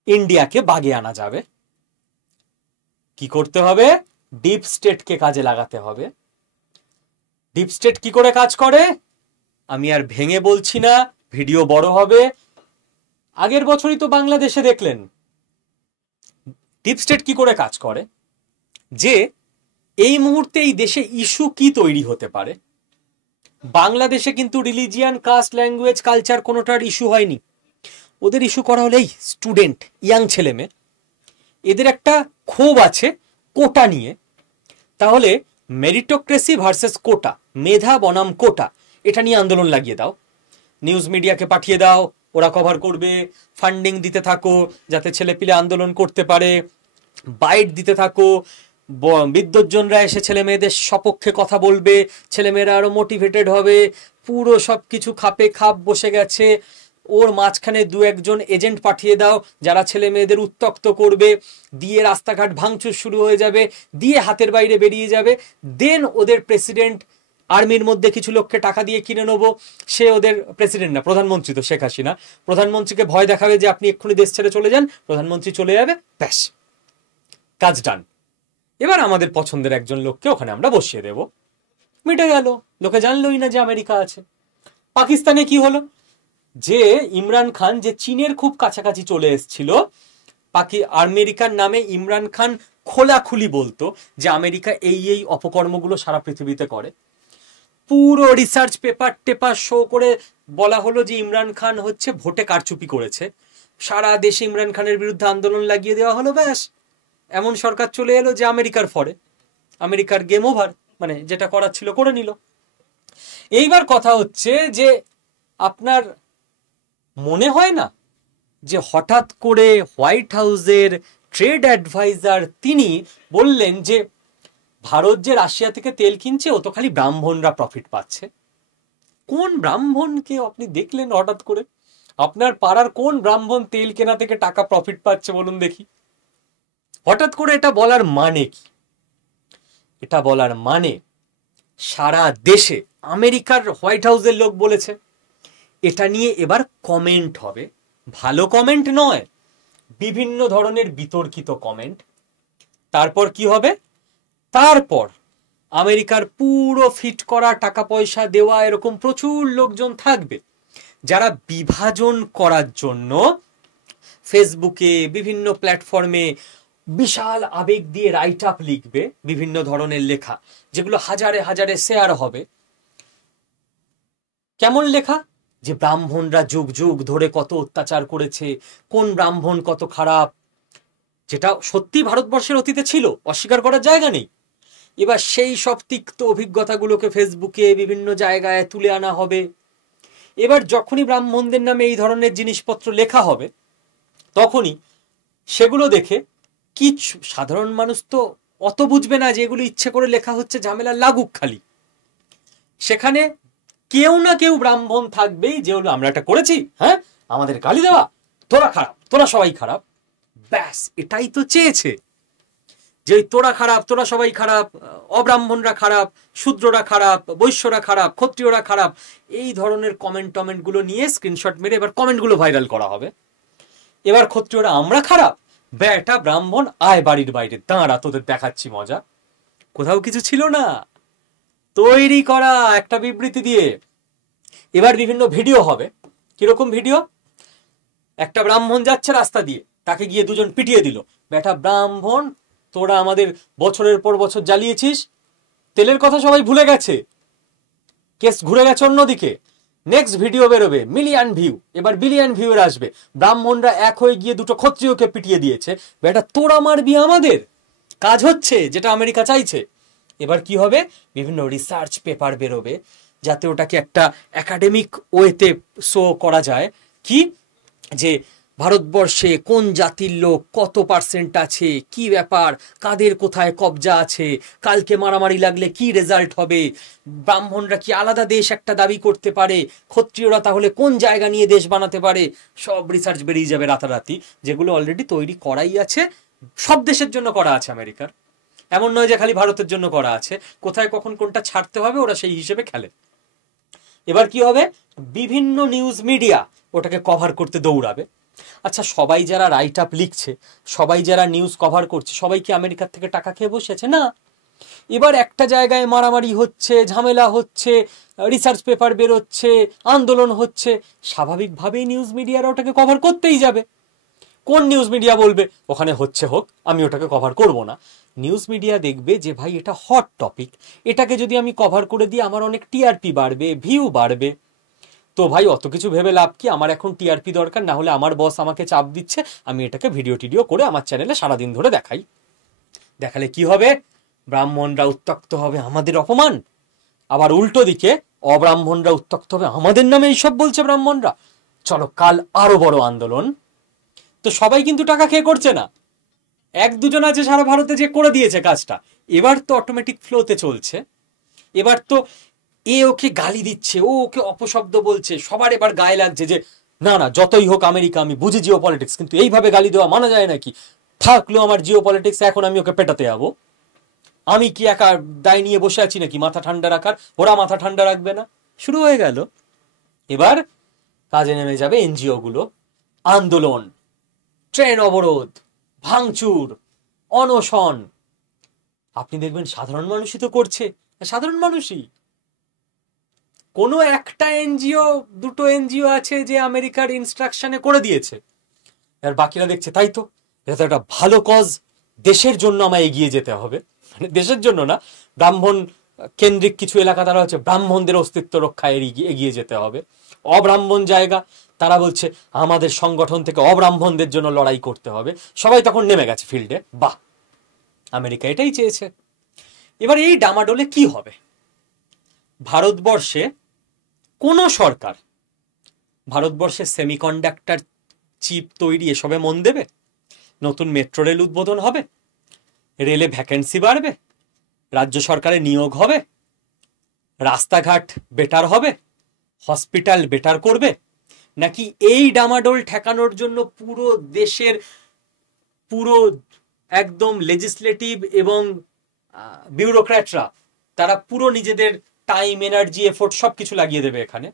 ইন্ডিয়াকে বাগে আনা যাবে। কি করতে হবে? ডিপ স্টেটকে কাজে লাগাতে হবে। ডিপ স্টেট কি করে কাজ করে আমি আর ভেঙে বলছি না, ভিডিও বড় হবে। আগের বছরই তো বাংলাদেশে দেখলেন ডিপ স্টেট কি করে কাজ করে, যে এই মুহূর্তে এই দেশে ইস্যু কি তৈরি হতে পারে। বাংলাদেশে কিন্তু রিলিজিয়ান, কাস্ট, ল্যাঙ্গুয়েজ, কালচার কোনোটার ইস্যু হয়নি। ওদের ইস্যু করা হলে এই স্টুডেন্ট, ইয়াং ছেলে মেয়ে, এদের একটা ক্ষোভ আছে কোটা নিয়ে। তাহলে মেরিটোক্রেসি ভার্সেস কোটা, মেধা বনাম কোটা, এটা নিয়ে আন্দোলন লাগিয়ে দাও। নিউজ মিডিয়াকে পাঠিয়ে দাও, ওরা কভার করবে। ফান্ডিং দিতে থাকো যাতে ছেলেপিলে আন্দোলন করতে পারে। বাইট দিতে থাকো, বিদ্বজ্জনরা এসে ছেলে মেয়েদের সপক্ষে কথা বলবে, ছেলেমেয়েরা আরো মোটিভেটেড হবে। পুরো সবকিছু খাপে খাপ বসে গেছে, ওর মাঝখানে দু একজন এজেন্ট পাঠিয়ে দাও যারা ছেলে মেয়েদের উত্ত্যক্ত করবে, দিয়ে রাস্তাঘাট ভাঙচুর শুরু হয়ে যাবে, দিয়ে হাতের বাইরে বেরিয়ে যাবে, দেন ওদের প্রেসিডেন্ট আর্মির মধ্যে কিছু লোককে টাকা দিয়ে কিনে নেবো, সে ওদের প্রেসিডেন্ট না, প্রধানমন্ত্রী তো শেখ হাসিনা, প্রধানমন্ত্রীকে ভয় দেখাবে যে আপনি এক্ষুনি দেশ ছেড়ে চলে যান, প্রধানমন্ত্রী চলে যাবে, ব্যাস কাজ ডান। এবার আমাদের পছন্দের একজন লোককে ওখানে আমরা বসিয়ে দেব, মিটে গেল, লোকে জানলোই না যে আমেরিকা আছে। পাকিস্তানে কি হলো, যে ইমরান খান যে চীনের খুব কাছাকাছি চলে এসেছিল, আমেরিকার নামে ইমরান খান খোলাখুলি বলতো যে আমেরিকা এই অপকর্মগুলো সারা পৃথিবীতে করে, পুরো রিসার্চ পেপার টেপার শো করে বলা হলো যে ইমরান খান হচ্ছে ভোটে কারচুপি করেছে, সারা দেশে ইমরান খানের বিরুদ্ধে আন্দোলন লাগিয়ে দেওয়া হলো, ব্যাস এমন সরকার চলে এলো যে আমেরিকার ফরে, আমেরিকার গেম ওভার, মানে যেটা করার ছিল করে নিল। এইবার কথা হচ্ছে যে আপনার মনে হয় না যে হঠাৎ করে হোয়াইট হাউসের ট্রেড অ্যাডভাইজার তিনি বললেন যে ভারত যে রাশিয়া থেকে তেল কিনছে ও তো খালি ব্রাহ্মণরা প্রফিট পাচ্ছে। কোন ব্রাহ্মণকে আপনি দেখলেন হঠাৎ করে? আপনার পাড়ার কোন ব্রাহ্মণ তেল কেনা থেকে টাকা প্রফিট পাচ্ছে বলুন দেখি? হঠাৎ করে এটা বলার মানে কি? এটা বলার মানে সারা দেশে আমেরিকার হোয়াইট হাউসের লোক বলেছে, এটা নিয়ে এবার কমেন্ট হবে, ভালো কমেন্ট নয়, বিভিন্ন ধরনের বিতর্কিত কমেন্ট। তারপর কি হবে? তারপর আমেরিকার পুরো ফিট করা টাকা পয়সা দেওয়া এরকম প্রচুর লোকজন থাকবে যারা বিভাজন করার জন্য ফেসবুকে বিভিন্ন প্ল্যাটফর্মে বিশাল আবেগ দিয়ে রাইট আপ লিখবে, বিভিন্ন ধরনের লেখা যেগুলো হাজারে হাজারে শেয়ার হবে। কেমন লেখা? যে ব্রাহ্মণরা যুগ যুগ ধরে কত অত্যাচার করেছে, কোন ব্রাহ্মণ কত খারাপ, যেটা সত্যি ভারতবর্ষের অতীতে ছিল, অস্বীকার করার জায়গা নেই। এবার সেই সব তিক্ত অভিজ্ঞতাগুলোকে ফেসবুকে বিভিন্ন জায়গায় তুলে আনা হবে। এবার যখনই ব্রাহ্মণদের নামে এই ধরনের জিনিসপত্র লেখা হবে, তখনই সেগুলো দেখে কিছু সাধারণ মানুষ তো অত বুঝবে না যে এগুলো ইচ্ছে করে লেখা হচ্ছে, ঝামেলা লাগুক খালি। সেখানে কেউ না কেউ ব্রাহ্মণ থাকবেই যে হলো আমরা এটা করেছি, হ্যাঁ আমাদের গালি দেওয়া, তোরা খারাপ, তোরা সবাই খারাপ, ব্যাস এটাই তো চেয়েছে, যে তোরা খারাপ, তোরা সবাই খারাপ, অব্রাহ্মণরা খারাপ, শূদ্ররা খারাপ, বৈশ্যরা খারাপ, ক্ষত্রিয়রা খারাপ, এই ধরনের কমেন্ট গুলো নিয়ে স্ক্রিনশট মেরে এবার কমেন্টগুলো ভাইরাল করা হবে। এবার ক্ষত্রিয়রা আমরা খারাপ, বেটা ব্রাহ্মণ আয় বাড়ির বাইরে দাঁড়া, তোদের দেখাচ্ছি মজা। কোথাও কিছু ছিল না, তৈরি করা একটা বিবৃতি দিয়ে। এবার বিভিন্ন ভিডিও হবে। কিরকম ভিডিও? একটা ব্রাহ্মণ যাচ্ছে রাস্তা দিয়ে, তাকে গিয়ে দুজন পিটিয়ে দিল, বেটা ব্রাহ্মণ তোরা আমাদের বছরের পর বছর জ্বালিয়েছিস, তেলের কথা সবাই ভুলে গেছে, কেস ঘুরে গেছে অন্যদিকে। নেক্সট ভিডিও বেরোবে, মিলিয়ন ভিউ, এবার বিলিয়ন ভিউ এর আসবে, ব্রাহ্মণরা এক হয়ে গিয়ে দুটো ক্ষত্রিয়কে পিটিয়ে দিয়েছে, বেটা তোরা মারবি আমাদের, কাজ হচ্ছে যেটা আমেরিকা চাইছে। এবার কি হবে? বিভিন্ন রিসার্চ পেপার বেরোবে, যাতে ওটাকে একটা একাডেমিক ওয়েতে শো করা যায়, কি যে ভারতবর্ষে কোন জাতির লোক কত পার্সেন্ট আছে, কি ব্যাপার, কাদের কোথায় কবজা আছে, কালকে মারামারি লাগলে কি রেজাল্ট হবে, ব্রাহ্মণরা কি আলাদা দেশ একটা দাবি করতে পারে, ক্ষত্রিয়রা তাহলে কোন জায়গা নিয়ে দেশ বানাতে পারে, সব রিসার্চ বেরিয়ে যাবে রাতারাতি, যেগুলো অলরেডি তৈরি করাই আছে, সব দেশের জন্য করা আছে আমেরিকার, এমন নয় যে খালি ভারতের জন্য করা আছে, কোথায় কখন কোনটা ছাড়তে হবে ওরা সেই হিসেবে খেলে। এবার কি হবে? বিভিন্ন নিউজ মিডিয়া ওটাকে কভার করতে দৌড়াবে। আচ্ছা, সবাই যারা রাইট আপ লিখছে, সবাই যারা নিউজ কভার করছে, সবাই কি আমেরিকার থেকে টাকা খেয়ে বসেছে? না। এবার একটা জায়গায় মারামারি হচ্ছে, ঝামেলা হচ্ছে, রিসার্চ পেপার বেরোচ্ছে, আন্দোলন হচ্ছে, স্বাভাবিকভাবেই নিউজ মিডিয়ারা ওটাকে কভার করতেই যাবে। কোন নিউজ মিডিয়া বলবে ওখানে হচ্ছে হোক, আমি ওটাকে কভার করব না? নিউজ মিডিয়া দেখবে যে ভাই এটা হট টপিক, এটাকে যদি আমি কভার করে দিই আমার অনেক টিআরপি বাড়বে, ভিউ বাড়বে। তো ভাই অত কিছু ভেবে লাভ কি, আমার এখন টিআরপি দরকার, না হলে আমার বস আমাকে চাপ দিচ্ছে, আমি এটাকে ভিডিও টিডিও করে আমার চ্যানেলে সারাদিন ধরে দেখাই। দেখালে কি হবে? ব্রাহ্মণরা উত্তক্ত হবে, আমাদের অপমান। আবার উল্টো দিকে অব্রাহ্মণরা উত্তক্ত হবে, আমাদের নামে এইসব বলছে ব্রাহ্মণরা, চলো কাল আরো বড় আন্দোলন। তো সবাই কিন্তু টাকা খেয়ে করছে না, এক দুজন আছে সারা ভারতে যে করে দিয়েছে কাজটা, এবার তো অটোমেটিক ফ্লোতে চলছে। এবার তো এ ওকে গালি দিচ্ছে, ও ওকে অপশব্দ বলছে, সবার এবার গায়ে লাগছে যে না না যতই হোক আমেরিকা, আমি বুঝি জিও পলিটিক্স, কিন্তু এইভাবে গালি দেওয়া মানা যায় নাকি, থাকলো আমার জিও পলিটিক্স, এখন আমি ওকে পেটাতে যাবো, আমি কি একা দায় নিয়ে বসে আছি নাকি মাথা ঠান্ডা রাখার, ওরা মাথা ঠান্ডা রাখবে না। শুরু হয়ে গেল। এবার কাজে নেমে যাবে এনজিও গুলো, আন্দোলন, ট্রেন অবরোধ, ভাঙচুর, অনশন। আপনি দেখবেন সাধারণ মানুষই তো করছে, সাধারণ মানুষই, কোনো একটা এনজিও দুটো এনজিও আছে যে আমেরিকার ইনস্ট্রাকশনে করে দিয়েছে, আর বাকিরা দেখছে তাই তো, এটা তো একটা ভালো কজ, দেশের জন্য আমায় এগিয়ে যেতে হবে, মানে দেশের জন্য না, ব্রাহ্মণ কেন্দ্রিক কিছু এলাকা তারা হচ্ছে ব্রাহ্মণদের অস্তিত্ব রক্ষায় এগিয়ে যেতে হবে, অব্রাহ্মণ জায়গা তারা বলছে আমাদের সংগঠন থেকে অব্রাহ্মণদের জন্য লড়াই করতে হবে, সবাই তখন নেমে গেছে ফিল্ডে। বাহ, আমেরিকা এটাই চেয়েছে। এবার এই ডামাডোলে কি হবে? ভারতবর্ষে কোন সরকার ভারতবর্ষে সেমিকন্ডাক্টর চিপ তৈরি এসবে মন দেবে? নতুন মেট্রো রেল উদ্বোধন হবে, রেলে ভ্যাকেন্সি বাড়বে, রাজ্য সরকারে নিয়োগ হবে, রাস্তাঘাট বেটার হবে, হসপিটাল বেটার করবে, নাকি এই ডামাডোল ঠেকানোর জন্য পুরো দেশের পুরো একদম লেজিসলেটিভ এবং বিউরোক্র্যাটরা তারা পুরো নিজেদের টাইম, এনার্জি, এফোর্ট সবকিছু লাগিয়ে দেবে এখানে?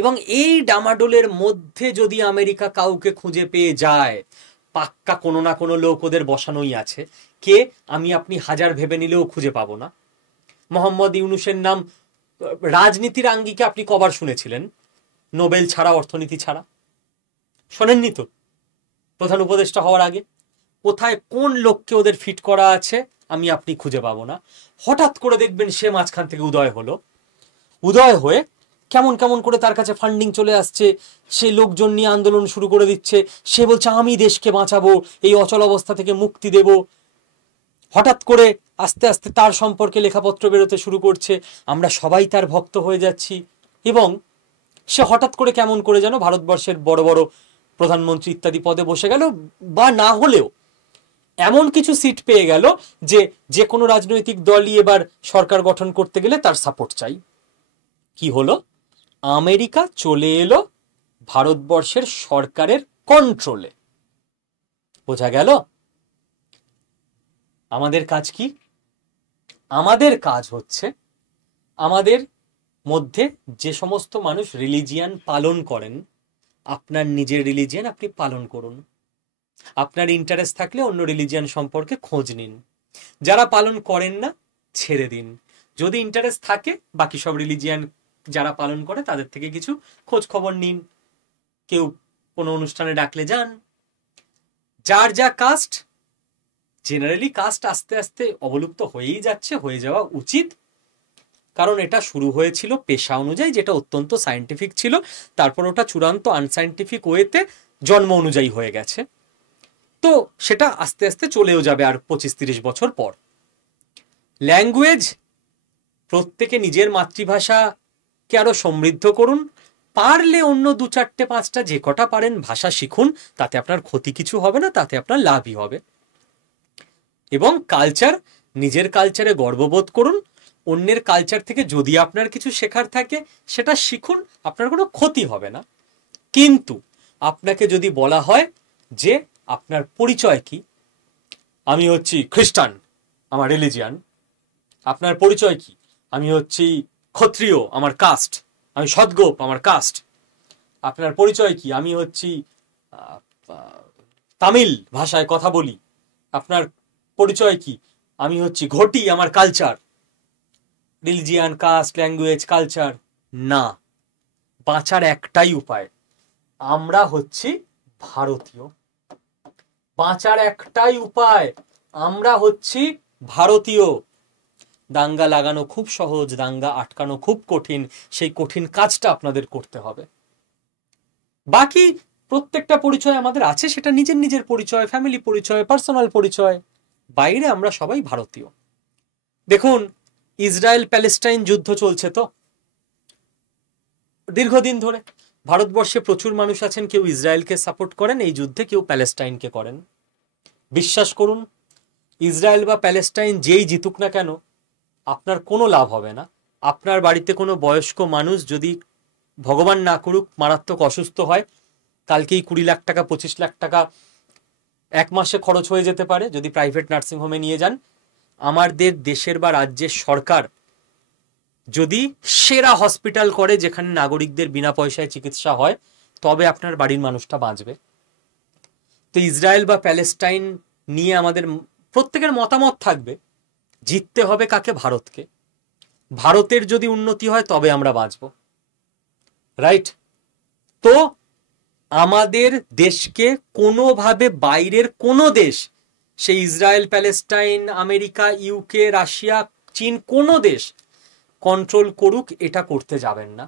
এবং এই ডামাডোলের মধ্যে যদি আমেরিকা কাউকে খুঁজে পেয়ে যায়, পাক্কা কোনো না কোনো লোক ওদের বসানোই আছে, কে আমি আপনি হাজার ভেবে নিলেও খুঁজে পাবো না। মোহাম্মদ ইউনুসের নাম রাজনীতির আঙ্গিকে আপনি কবার শুনেছিলেন? নোবেল ছাড়া, অর্থনীতি ছাড়া শোনেননি তো। প্রধান উপদেষ্টা হওয়ার আগে কোথায় কোন লোককে ওদের ফিট করা আছে আমি আপনি খুঁজে পাবো না। হঠাৎ করে দেখবেন সে মাঝখান থেকে উদয় হলো, উদয় হয়ে কেমন কেমন করে তার কাছে ফান্ডিং চলে আসছে, সে লোকজন নিয়ে আন্দোলন শুরু করে দিচ্ছে, সে বলছে আমি দেশকে বাঁচাবো, এই অচল অবস্থা থেকে মুক্তি দেব। হঠাৎ করে আস্তে আস্তে তার সম্পর্কে লেখাপত্র বেরোতে শুরু করছে, আমরা সবাই তার ভক্ত হয়ে যাচ্ছি, এবং সে হঠাৎ করে কেমন করে যেন ভারতবর্ষের বড় বড় প্রধানমন্ত্রী ইত্যাদি পদে বসে গেল, বা না হলেও এমন কিছু সিট পেয়ে গেল যে যে কোনো রাজনৈতিক দলই এবার সরকার গঠন করতে গেলে তার সাপোর্ট চাই। কি হলো? আমেরিকা চলে এলো ভারতবর্ষের সরকারের কন্ট্রোলে। বোঝা গেল? আমাদের কাজ কি? আমাদের কাজ হচ্ছে আমাদের মধ্যে যে সমস্ত মানুষ রিলিজিয়ান পালন করেন, আপনার নিজের রিলিজিয়ান আপনি পালন করুন, আপনার ইন্টারেস্ট থাকলে অন্য রিলিজিয়ান সম্পর্কে খোঁজ নিন, যারা পালন করেন না ছেড়ে দিন, যদি ইন্টারেস্ট থাকে বাকি সব রিলিজিয়ান যারা পালন করে তাদের থেকে কিছু খোঁজ খবর নিন, কেউ কোনো অনুষ্ঠানে ডাকলে যান। যার যা কাস্ট, জেনারেলি কাস্ট আস্তে আস্তে অবলুপ্ত হয়েই যাচ্ছে, হয়ে যাওয়া উচিত, কারণ এটা শুরু হয়েছিল পেশা অনুযায়ী, যেটা অত্যন্ত সায়েন্টিফিক ছিল, তারপর ওটা চূড়ান্ত আনসায়েন্টিফিক ওয়েতে জন্ম অনুযায়ী হয়ে গেছে, তো সেটা আস্তে আস্তে চলেও যাবে আর 25-30 বছর পর। ল্যাঙ্গুয়েজ, প্রত্যেকে নিজের মাতৃভাষাকে আরো সমৃদ্ধ করুন, পারলে অন্য 2-4-5টা যে কটা পারেন ভাষা শিখুন, তাতে আপনার ক্ষতি কিছু হবে না, তাতে আপনার লাভই হবে। এবং কালচার, নিজের কালচারে গর্ববোধ করুন, অন্যের কালচার থেকে যদি আপনার কিছু শেখার থাকে সেটা শিখুন, আপনার কোনো ক্ষতি হবে না। কিন্তু আপনাকে যদি বলা হয় যে আপনার পরিচয় কি, আমি হচ্ছি খ্রিস্টান, আমার রিলিজিয়ান, আপনার পরিচয় কি, আমি হচ্ছি ক্ষত্রিয়, আমার কাস্ট, আমি সদগোপ, আমার কাস্ট, আপনার পরিচয় কি, আমি হচ্ছি তামিল ভাষায় কথা বলি, আপনার পরিচয় কি, আমি হচ্ছি ঘটি, আমার culture, religion, caste, language, culture না, বাঁচার একটাই উপায়, আমরা হচ্ছি ভারতীয়। বাঁচার একটাই উপায়, আমরা হচ্ছি ভারতীয়। দাঙ্গা লাগানো খুব সহজ, দাঙ্গা আটকানো খুব কঠিন, সেই কঠিন কাজটা আপনাদের করতে হবে। বাকি প্রত্যেকটা পরিচয় আমাদের আছে, সেটা নিজের নিজের পরিচয়, ফ্যামিলি পরিচয়, পার্সোনাল পরিচয়, বাইরে আমরা সবাই ভারতীয়। দেখুন, ইসরায়েল প্যালেস্টাইন যুদ্ধ চলছে তো দীর্ঘদিন ধরে, ভারতবর্ষে প্রচুর মানুষ আছেন, কেউ ইসরায়েলকে সাপোর্ট করেন এই যুদ্ধে, কেউ প্যালেস্টাইনকে করেন। বিশ্বাস করুন, ইসরায়েল বা প্যালেস্টাইন যেই জিতুক না কেন আপনার কোনো লাভ হবে না, আপনার বাড়িতে কোনো বয়স্ক মানুষ যদি ভগবান না করুক মারাত্মক অসুস্থ হয়, কালকেই 20 লাখ টাকা 25 লাখ টাকা এক মাসে খরচ হয়ে যেতে পারে যদি প্রাইভেট নার্সিংহোমে নিয়ে যান। আমাদের দেশের বা রাজ্যের সরকার যদি সেরা হসপিটাল করে যেখানে নাগরিকদের বিনা পয়সায় চিকিৎসা হয়, তবে আপনার বাড়ির মানুষটা বাঁচবে। তো ইসরায়েল বা প্যালেস্টাইন নিয়ে আমাদের প্রত্যেকের মতামত থাকবে, জিততে হবে কাকে? ভারতকে। ভারতের যদি উন্নতি হয় তবে আমরা বাঁচব, রাইট? তো আমাদের দেশকে কোনোভাবে বাইরের কোনো দেশ, সে Israel, Palestine, America, UK, Russia, চীন, কোনো দেশ কন্ট্রোল করুক, এটা করতে যাবেন না।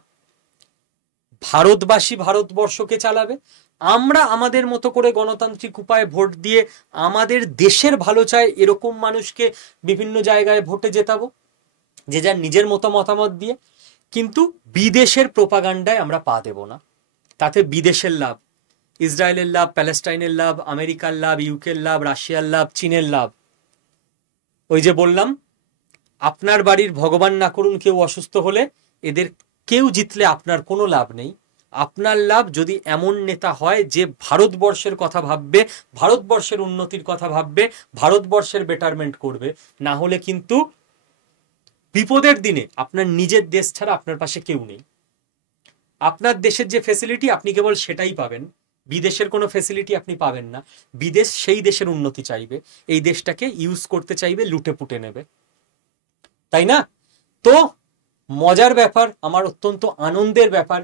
ভারতবাসী ভারতবর্ষকে চালাবে, আমরা আমাদের মতো করে গণতান্ত্রিক উপায়ে ভোট দিয়ে আমাদের দেশের ভালো চায় এরকম মানুষকে বিভিন্ন জায়গায় ভোটে জেতাবো, যে যার নিজের মতো মতামত দিয়ে। কিন্তু বিদেশের প্রোপাগান্ডায় আমরা পা দেব না। তাতে বিদেশের লাভ, ইসরায়েলের লাভ, প্যালেস্টাইনের লাভ, আমেরিকার লাভ, ইউকের লাভ, রাশিয়ার লাভ, চীনের লাভ। ওই যে বললাম, আপনার বাড়ির ভগবান না করুন কেউ অসুস্থ হলে, এদের কেউ জিতলে আপনার কোনো লাভ নেই। আপনার লাভ যদি এমন নেতা হয় যে ভারতবর্ষের কথা ভাববে, ভারতবর্ষের উন্নতির কথা ভাববে, ভারতবর্ষের বেটারমেন্ট করবে। না হলে কিন্তু বিপদের দিনে আপনার নিজের দেশ ছাড়া আপনার পাশে কেউ নেই। আপনার দেশের যে ফেসিলিটি আপনি কেবল সেটাই পাবেন, বিদেশের কোনো ফেসিলিটি আপনি পাবেন না। বিদেশ সেই দেশের উন্নতি চাইবে, এই দেশটাকে ইউজ করতে চাইবে, লুটে পুটে নেবে, তাই না? তো মজার ব্যাপার, আমার অত্যন্ত আনন্দের ব্যাপার,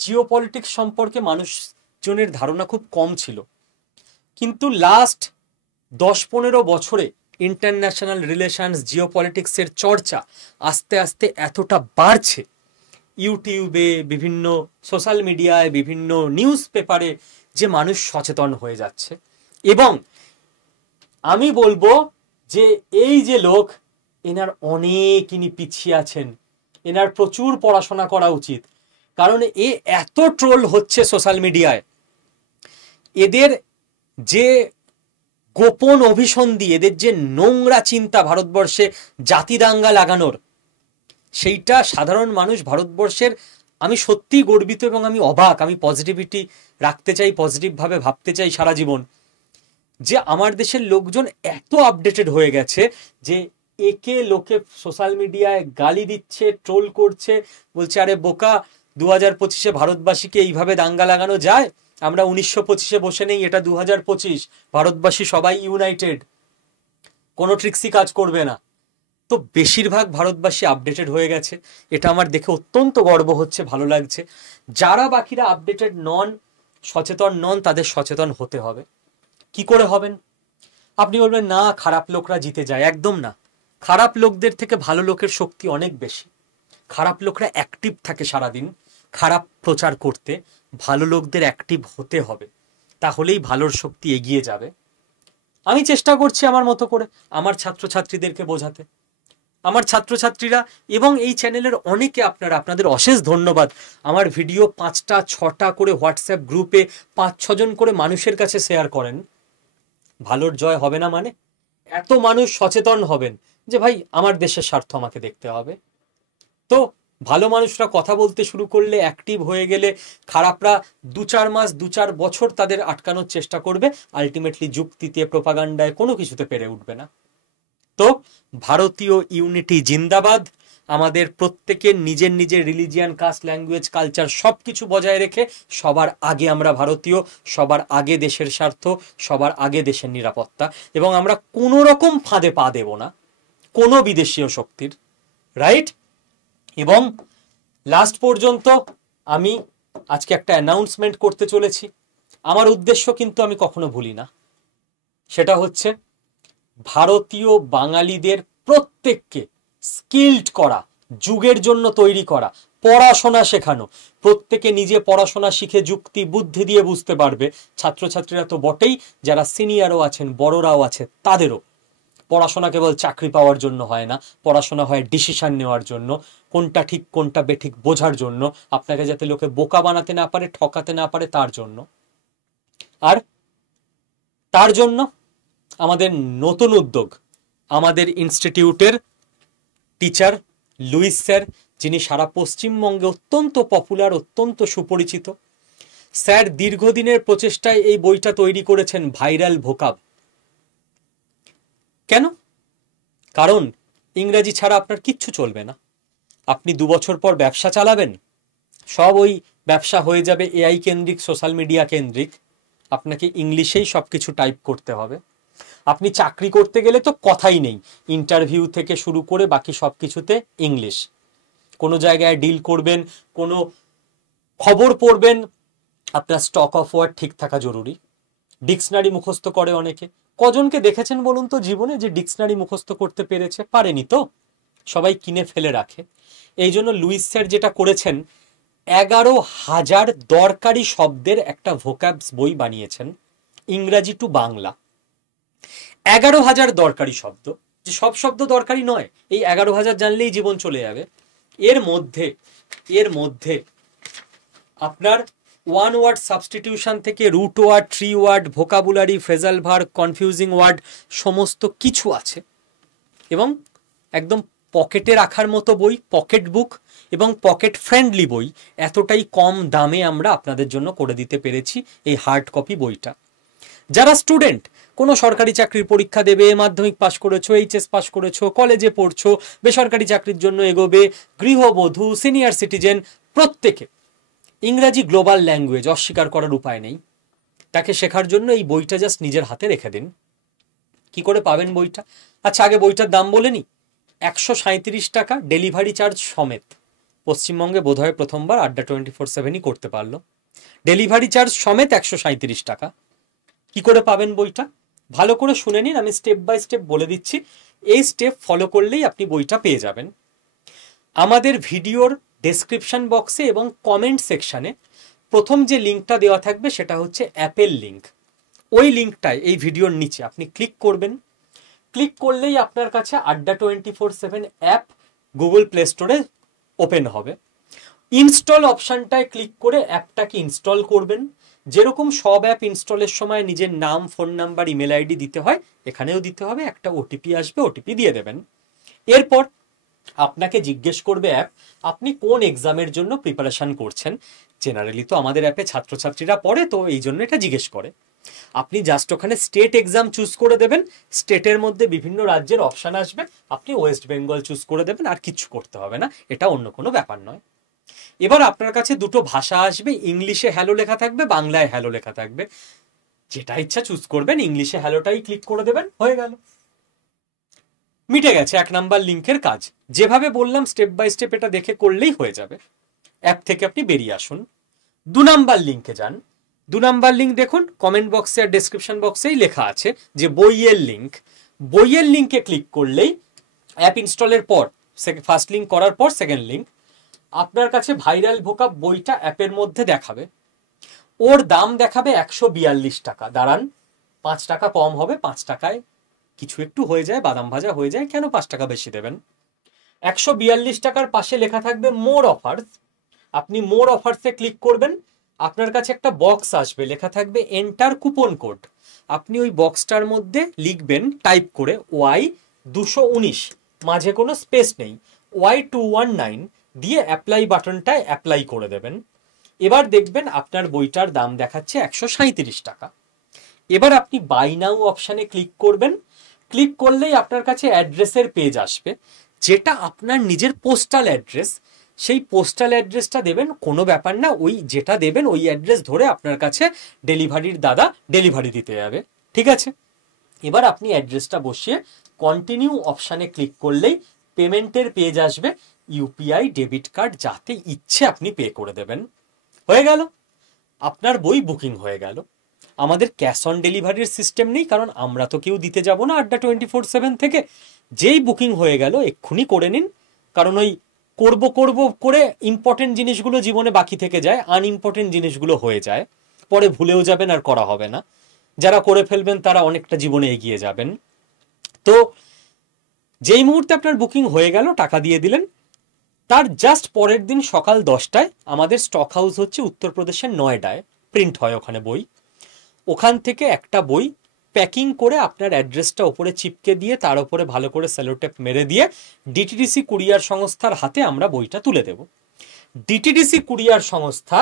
জিও পলিটিক্স সম্পর্কে মানুষজনের ধারণা খুব কম ছিল, কিন্তু লাস্ট 10-15 বছরে ইন্টারন্যাশনাল রিলেশনস, জিও পলিটিক্সের চর্চা আস্তে আস্তে এতটা বাড়ছে, ইউটিউবে, বিভিন্ন সোশ্যাল মিডিয়ায়, বিভিন্ন নিউজ পেপারে, যে মানুষ সচেতন হয়ে যাচ্ছে। এবং আমি বলবো যে এই যে লোক, এনার অনেক ইনি পিছিয়ে আছেন, এনার প্রচুর পড়াশোনা করা উচিত। কারণ এত ট্রোল হচ্ছে সোশ্যাল মিডিয়ায়, এদের যে গোপন অভিসন্ধি, এদের যে নোংরা চিন্তা ভারতবর্ষে জাতি দাঙ্গা লাগানোর, সেইটা সাধারণ মানুষ ভারতবর্ষের, আমি সত্যিই গর্বিত এবং আমি অবাক। আমি পজিটিভিটি রাখতে চাই, পজিটিভভাবে ভাবতে চাই সারা জীবন, যে আমার দেশের লোকজন এত আপডেটেড হয়ে গেছে যে একে লোকে সোশ্যাল মিডিয়ায় গালি দিচ্ছে, ট্রোল করছে, বলছে আরে বোকা, 2025-এ ভারতবাসীকে এইভাবে দাঙ্গা লাগানো যায়? আমরা 1925-এ বসে নেই, এটা 2025, ভারতবাসী সবাই ইউনাইটেড, কোনো ট্রিক্সি কাজ করবে না। তো বেশিরভাগ ভারতবাসী আপডেটেড হয়ে গেছে, এটা আমার দেখে অত্যন্ত গর্ব হচ্ছে, ভালো লাগছে। যারা বাকিরা আপডেটেড নন, সচেতন নন, তাদের সচেতন হতে হবে। কি করে হবেন? আপনি বলবেন না খারাপ লোকরা জিতে যায়, একদম না। খারাপ লোকদের থেকে ভালো লোকের শক্তি অনেক বেশি। খারাপ লোকরা অ্যাক্টিভ থাকে সারাদিন খারাপ প্রচার করতে, ভালো লোকদের অ্যাক্টিভ হতে হবে, তাহলেই ভালোর শক্তি এগিয়ে যাবে। আমি চেষ্টা করছি আমার মতো করে আমার ছাত্রছাত্রীদেরকে বোঝাতে। আমার ছাত্রছাত্রীরা এবং এই চ্যানেলের অনেকে, আপনাদের অশেষ ধন্যবাদ, আমার ভিডিও 5টা 6টা করে হোয়াটসঅ্যাপ গ্রুপে 5-6 জন করে মানুষের কাছে শেয়ার করেন। ভালোর জয় হবে না মানে? এত মানুষ সচেতন হবেন যে ভাই আমার দেশের স্বার্থ আমাকে দেখতে হবে। তো ভালো মানুষরা কথা বলতে শুরু করলে, অ্যাক্টিভ হয়ে গেলে, খারাপরা 2-4 মাস 2-4 বছর তাদের আটকানোর চেষ্টা করবে, আলটিমেটলি যুক্তিতে, প্রোপাগান্ডায় কোনো কিছুতে পেরে উঠবে না। তো ভারতীয় ইউনিটি জিন্দাবাদ। আমাদের প্রত্যেকের নিজের নিজের রিলিজিয়ান, কাস্ট, ল্যাঙ্গুয়েজ, কালচার সবকিছু বজায় রেখে সবার আগে আমরা ভারতীয়, সবার আগে দেশের স্বার্থ, সবার আগে দেশের নিরাপত্তা, এবং আমরা কোনো রকম ফাঁদে পা দেব না কোনো বিদেশীয় শক্তির, রাইট? এবং লাস্ট পর্যন্ত আমি আজকে একটা অ্যানাউন্সমেন্ট করতে চলেছি। আমার উদ্দেশ্য কিন্তু আমি কখনো ভুলি না, সেটা হচ্ছে ভারতীয় বাঙালিদের প্রত্যেককে স্কিলড করা, যুগের জন্য তৈরি করা, পড়াশোনা শেখানো। প্রত্যেকে নিজে পড়াশোনা শিখে যুক্তি বুদ্ধি দিয়ে বুঝতে পারবে, ছাত্রছাত্রীরা তো বটেই, যারা সিনিয়রও আছেন, বড়রাও আছে, তাদেরও। পড়াশোনা কেবল চাকরি পাওয়ার জন্য হয় না, পড়াশোনা হয় ডিসিশন নেওয়ার জন্য, কোনটা ঠিক কোনটা বেঠিক বোঝার জন্য, আপনাকে যাতে লোকে বোকা বানাতে না পারে, ঠকাতে না পারে, তার জন্য। আর তার জন্য আমাদের নতুন উদ্যোগ, আমাদের ইনস্টিটিউটের টিচার লুইস স্যার, যিনি সারা পশ্চিমবঙ্গে অত্যন্ত পপুলার, অত্যন্ত সুপরিচিত। স্যার দীর্ঘদিনের প্রচেষ্টায় এই বইটা তৈরি করেছেন, ভাইরাল ভোকাব। কেন? কারণ ইংরেজি ছাড়া আপনার কিচ্ছু চলবে না। আপনি 2 বছর পর ব্যবসা চালাবেন, সব ওই ব্যবসা হয়ে যাবে এআই কেন্দ্রিক, সোশ্যাল মিডিয়া কেন্দ্রিক। আপনাকে ইংলিশেই সবকিছু টাইপ করতে হবে। আপনি চাকরি করতে গেলে তো কথাই নেই, ইন্টারভিউ থেকে শুরু করে বাকি সব কিছুতে ইংলিশ। কোনো জায়গায় ডিল করবেন, কোনো খবর পড়বেন, আপনার স্টক অফ ওয়ার্ড ঠিক থাকা জরুরি। ডিকশনারি মুখস্থ করে অনেকে। কজনকে দেখেছেন বলুন তো জীবনে যে ডিকশনারি মুখস্থ করতে পেরেছে? পারেনি তো, সবাই কিনে ফেলে রাখে। এই জন্য লুইস স্যার যেটা করেছেন, 11,000 দরকারি শব্দের একটা ভোকাবস বই বানিয়েছেন, ইংরাজি টু বাংলা। 11,000 দরকারি শব্দ, যে সব শব্দ দরকারি নয়, এই 11,000 জানলেই জীবন চলে যাবে। এর মধ্যে আপনার ওয়ান ওয়ার্ড সাবস্টিটিউশন থেকে root word, tree word, vocabulary, phrasal verb, confusing word সমস্ত কিছু আছে। এবং একদম পকেটে রাখার মতো বই, পকেট বুক এবং পকেট ফ্রেন্ডলি বই, এতটাই কম দামে আমরা আপনাদের জন্য করে দিতে পেরেছি এই হার্ড কপি বইটা। যারা স্টুডেন্ট, কোনো সরকারি চাকরির পরীক্ষা দেবে, মাধ্যমিক পাশ করেছো, এইচএস পাশ করেছো, কলেজে পড়ছো, বেসরকারি চাকরির জন্য এগোবে, গৃহবধূ, সিনিয়র সিটিজেন, প্রত্যেকে ইংরাজি গ্লোবাল ল্যাঙ্গুয়েজ, অস্বীকার করার উপায় নেই। তাকে শেখার জন্য এই বইটা জাস্ট নিজের হাতে রেখে দিন। কি করে পাবেন বইটা? আচ্ছা, আগে বইটার দাম বলে নি। 137 টাকা ডেলিভারি চার্জ সমেত। পশ্চিমবঙ্গে বোধহয় প্রথমবার আড্ডা 24/7ই করতে পারলো। ডেলিভারি চার্জ সমেত 137 টাকা। কি করে পাবেন বইটা? ভালো করে শুনে নিন, আমি স্টেপ বাই স্টেপ বলে দিচ্ছি। এই স্টেপ ফলো করলেই আপনি বইটা পেয়ে যাবেন। আমাদের ভিডিওর ডেসক্রিপশন বক্সে এবং কমেন্ট সেকশনে প্রথম যে লিঙ্কটা দেওয়া থাকবে সেটা হচ্ছে অ্যাপের লিঙ্ক। ওই লিঙ্কটায় এই ভিডিওর নিচে আপনি ক্লিক করবেন। ক্লিক করলেই আপনার কাছে আড্ডা 24/7 অ্যাপ গুগল প্লে স্টোরে ওপেন হবে। ইনস্টল অপশানটায় ক্লিক করে অ্যাপটাকে ইনস্টল করবেন। যেরকম সব অ্যাপ ইনস্টলের সময় নিজের নাম, ফোন নাম্বার, ইমেল আইডি দিতে হয়, এখানেও দিতে হবে। একটা ওটিপি আসবে, ওটিপি দিয়ে দেবেন। এরপর আপনাকে জিজ্ঞেস করবে অ্যাপ, আপনি কোন এক্সামের জন্য প্রিপারেশন করছেন। জেনারেলি তো আমাদের অ্যাপে ছাত্রছাত্রীরা পড়ে, তো এই জন্য এটা জিজ্ঞেস করে। আপনি জাস্ট ওখানে স্টেট এক্সাম চুজ করে দেবেন। স্টেটের মধ্যে বিভিন্ন রাজ্যের অপশান আসবে, আপনি ওয়েস্ট বেঙ্গল চুজ করে দেবেন। আর কিচ্ছু করতে হবে না, এটা অন্য কোনো ব্যাপার নয়। এবার আপনার কাছে দুটো ভাষা আসবে, ইংলিশে হ্যালো লেখা থাকবে, বাংলায় হ্যালো লেখা থাকবে। যেটা ইচ্ছা চুজ করবেন, ইংলিশে হ্যালোটাই ক্লিক করে দেবেন, হয়ে গেল। মিটে গেছে 1 নাম্বার লিঙ্কের কাজ। যেভাবে বললাম স্টেপ বাই স্টেপ এটা দেখে করলেই হয়ে যাবে। অ্যাপ থেকে আপনি বেরিয়ে আসুন, 2 নাম্বার লিঙ্কে যান। 2 নাম্বার লিঙ্ক দেখুন, কমেন্ট বক্সে আর ডেসক্রিপশন বক্সেই লেখা আছে যে বইয়ের লিঙ্ক। বইয়ের লিঙ্কে ক্লিক করলেই অ্যাপ ইনস্টলের পর, ফার্স্ট লিঙ্ক করার পর সেকেন্ড লিঙ্ক, আপনার কাছে ভাইরাল ভোকাব বইটা অ্যাপের মধ্যে দেখাবে। ওর দাম দেখাবে 142 টাকা। দাঁড়ান, 5 টাকা কম হবে। 5 টাকায় কিছু একটু হয়ে যায়, বাদাম ভাজা হয়ে যায়, কেন 5 টাকা বেশি দেবেন? 142 টাকার পাশে লেখা থাকবে মোর অফার্স। আপনি মোর অফার্সে ক্লিক করবেন। আপনার কাছে একটা বক্স আসবে, লেখা থাকবে এন্টার কুপন কোড। আপনি ওই বক্সটার মধ্যে লিখবেন টাইপ করে Y219, মাঝে কোনো স্পেস নেই, Y219 দিয়ে অ্যাপ্লাই বাটনটায় অ্যাপ্লাই করে দেবেন। এবার দেখবেন আপনার বইটার দাম দেখাচ্ছে 137 টাকা। এবার আপনি বাই নাও অপশানে ক্লিক করবেন। ক্লিক করলেই আপনার কাছে অ্যাড্রেসের পেজ আসবে, যেটা আপনার নিজের পোস্টাল অ্যাড্রেস। সেই পোস্টাল অ্যাড্রেসটা দেবেন, কোনো ব্যাপার না, ওই যেটা দেবেন ওই অ্যাড্রেস ধরে আপনার কাছে ডেলিভারির দাদা ডেলিভারি দিতে যাবে। ঠিক আছে, এবার আপনি অ্যাড্রেসটা বসিয়ে কন্টিনিউ অপশানে ক্লিক করলেই পেমেন্টের পেজ আসবে। ইউপিআই, ডেবিট কার্ড, যাতে ইচ্ছে আপনি পে করে দেবেন। হয়ে গেল, আপনার বই বুকিং হয়ে গেল। আমাদের ক্যাশ অন ডেলিভারির সিস্টেম নেই, কারণ আমরা তো কেউ দিতে যাব না আড্ডা 24/7 থেকে। যেই বুকিং হয়ে গেল এক্ষুনি করে নিন, কারণ ওই করব করে ইম্পর্টেন্ট জিনিসগুলো জীবনে বাকি থেকে যায়, আনইম্পর্টেন্ট জিনিসগুলো হয়ে যায়, পরে ভুলেও যাবেন, আর করা হবে না। যারা করে ফেলবেন তারা অনেকটা জীবনে এগিয়ে যাবেন। তো যেই মুহূর্তে আপনার বুকিং হয়ে গেল, টাকা দিয়ে দিলেন, তার জাস্ট পরের দিন সকাল 10টায় আমাদের স্টক হাউস হচ্ছে উত্তরপ্রদেশের নয়ডায়, প্রিন্ট হয় ওখানে বই। ওখান থেকে একটা বই প্যাকিং করে আপনার অ্যাড্রেসটা ওপরে চিপকে দিয়ে তার উপরে ভালো করে সেলোটেপ মেরে দিয়ে ডিটিডিসি কুরিয়ার সংস্থার হাতে আমরা বইটা তুলে দেব। ডিটিডিসি কুরিয়ার সংস্থা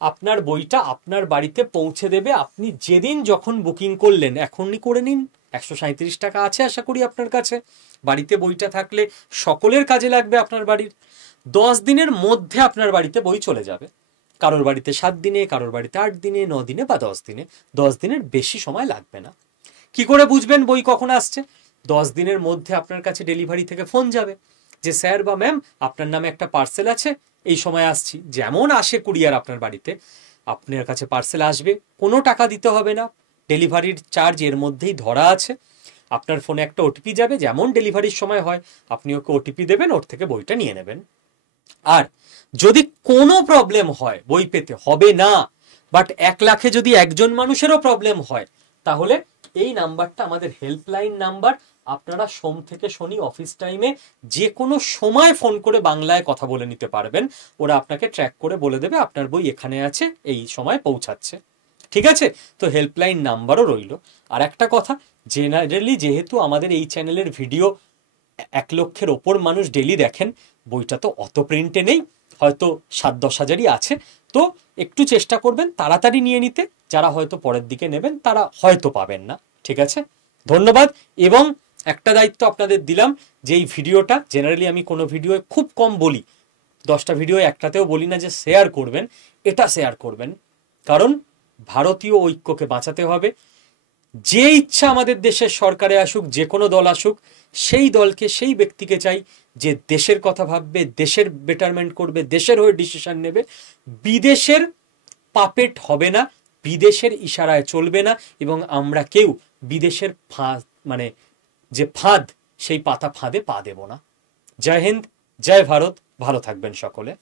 আপনার বইটা আপনার বাড়িতে পৌঁছে দেবে। আপনি যেদিন যখন বুকিং করলেন এখনই করে নিন, 137 টাকা আছে আশা করি আপনার কাছে। বাড়িতে বইটা থাকলে সকলের কাজে লাগবে আপনার বাড়ির। 10 দিনের মধ্যে আপনার বাড়িতে বই চলে যাবে। কারোর বাড়িতে 7 দিনে, কারোর বাড়িতে 8 দিনে, 9 দিনে বা 10 দিনে। 10 দিনের বেশি সময় লাগবে না। কি করে বুঝবেন বই কখন আসছে? 10 দিনের মধ্যে আপনার কাছে ডেলিভারি থেকে ফোন যাবে যে স্যার বা ম্যাম আপনার নামে একটা পার্সেল আছে, এই সময় আসছি। যেমন আসে কুরিয়ার আপনার বাড়িতে, আপনার কাছে পার্সেল আসবে, কোনো টাকা দিতে হবে না, ডেলিভারির চার্জ এর মধ্যেই ধরা আছে। আপনার ফোনে একটা ওটিপি যাবে, যেমন ডেলিভারির সময় হয়, আপনি ওকে ওটিপি দেবেন, ওর থেকে বইটা নিয়ে নেবেন। আর যদি কোনো প্রবলেম হয়, বই পেতে হবে না, বাট 1 লাখে যদি একজন মানুষেরও প্রবলেম হয়, তাহলে এই নাম্বারটা আমাদের হেল্পলাইন নাম্বার। আপনারা সোম থেকে শনি অফিস টাইমে যে কোনো সময় ফোন করে বাংলায় কথা বলে নিতে পারবেন। ওরা আপনাকে ট্র্যাক করে বলে দেবে আপনার বই এখানে আছে, এই সময় পৌঁছাচ্ছে। ঠিক আছে? তো হেল্পলাইন নাম্বারও রইল। আর একটা কথা, জেনারেলি যেহেতু আমাদের এই চ্যানেলের ভিডিও 1 লক্ষের ওপর মানুষ ডেলি দেখেন, বইটা তো অত প্রিন্টে নেই, হয়তো 7-10 হাজারই আছে। তো একটু চেষ্টা করবেন তাড়াতাড়ি নিয়ে নিতে। যারা হয়তো পরের দিকে নেবেন তারা হয়তো পাবেন না। ঠিক আছে? ধন্যবাদ। এবং একটা দায়িত্ব আপনাদের দিলাম, যে এই ভিডিওটা, জেনারেলি আমি কোনো ভিডিও খুব কম বলি, 10টা ভিডিও একটাতেও বলি না যে শেয়ার করবেন, এটা শেয়ার করবেন। কারণ ভারতীয় ঐক্যকে বাঁচাতে হবে। যে ইচ্ছা আমাদের দেশের সরকারে আসুক, যে কোনো দল আসুক, সেই দলকে, সেই ব্যক্তিকে চাই যে দেশের কথা ভাববে, দেশের বেটারমেন্ট করবে, দেশের হয়ে ডিসিশন নেবে। বিদেশের পাপেট হবে না, বিদেশের ইশারায় চলবে না, এবং আমরা কেউ বিদেশের মানে যে ফাঁদ, সেই পাতা ফাঁদে পা দেব না। জয় হিন্দ, জয় ভারত, ভালো থাকবেন সকলে।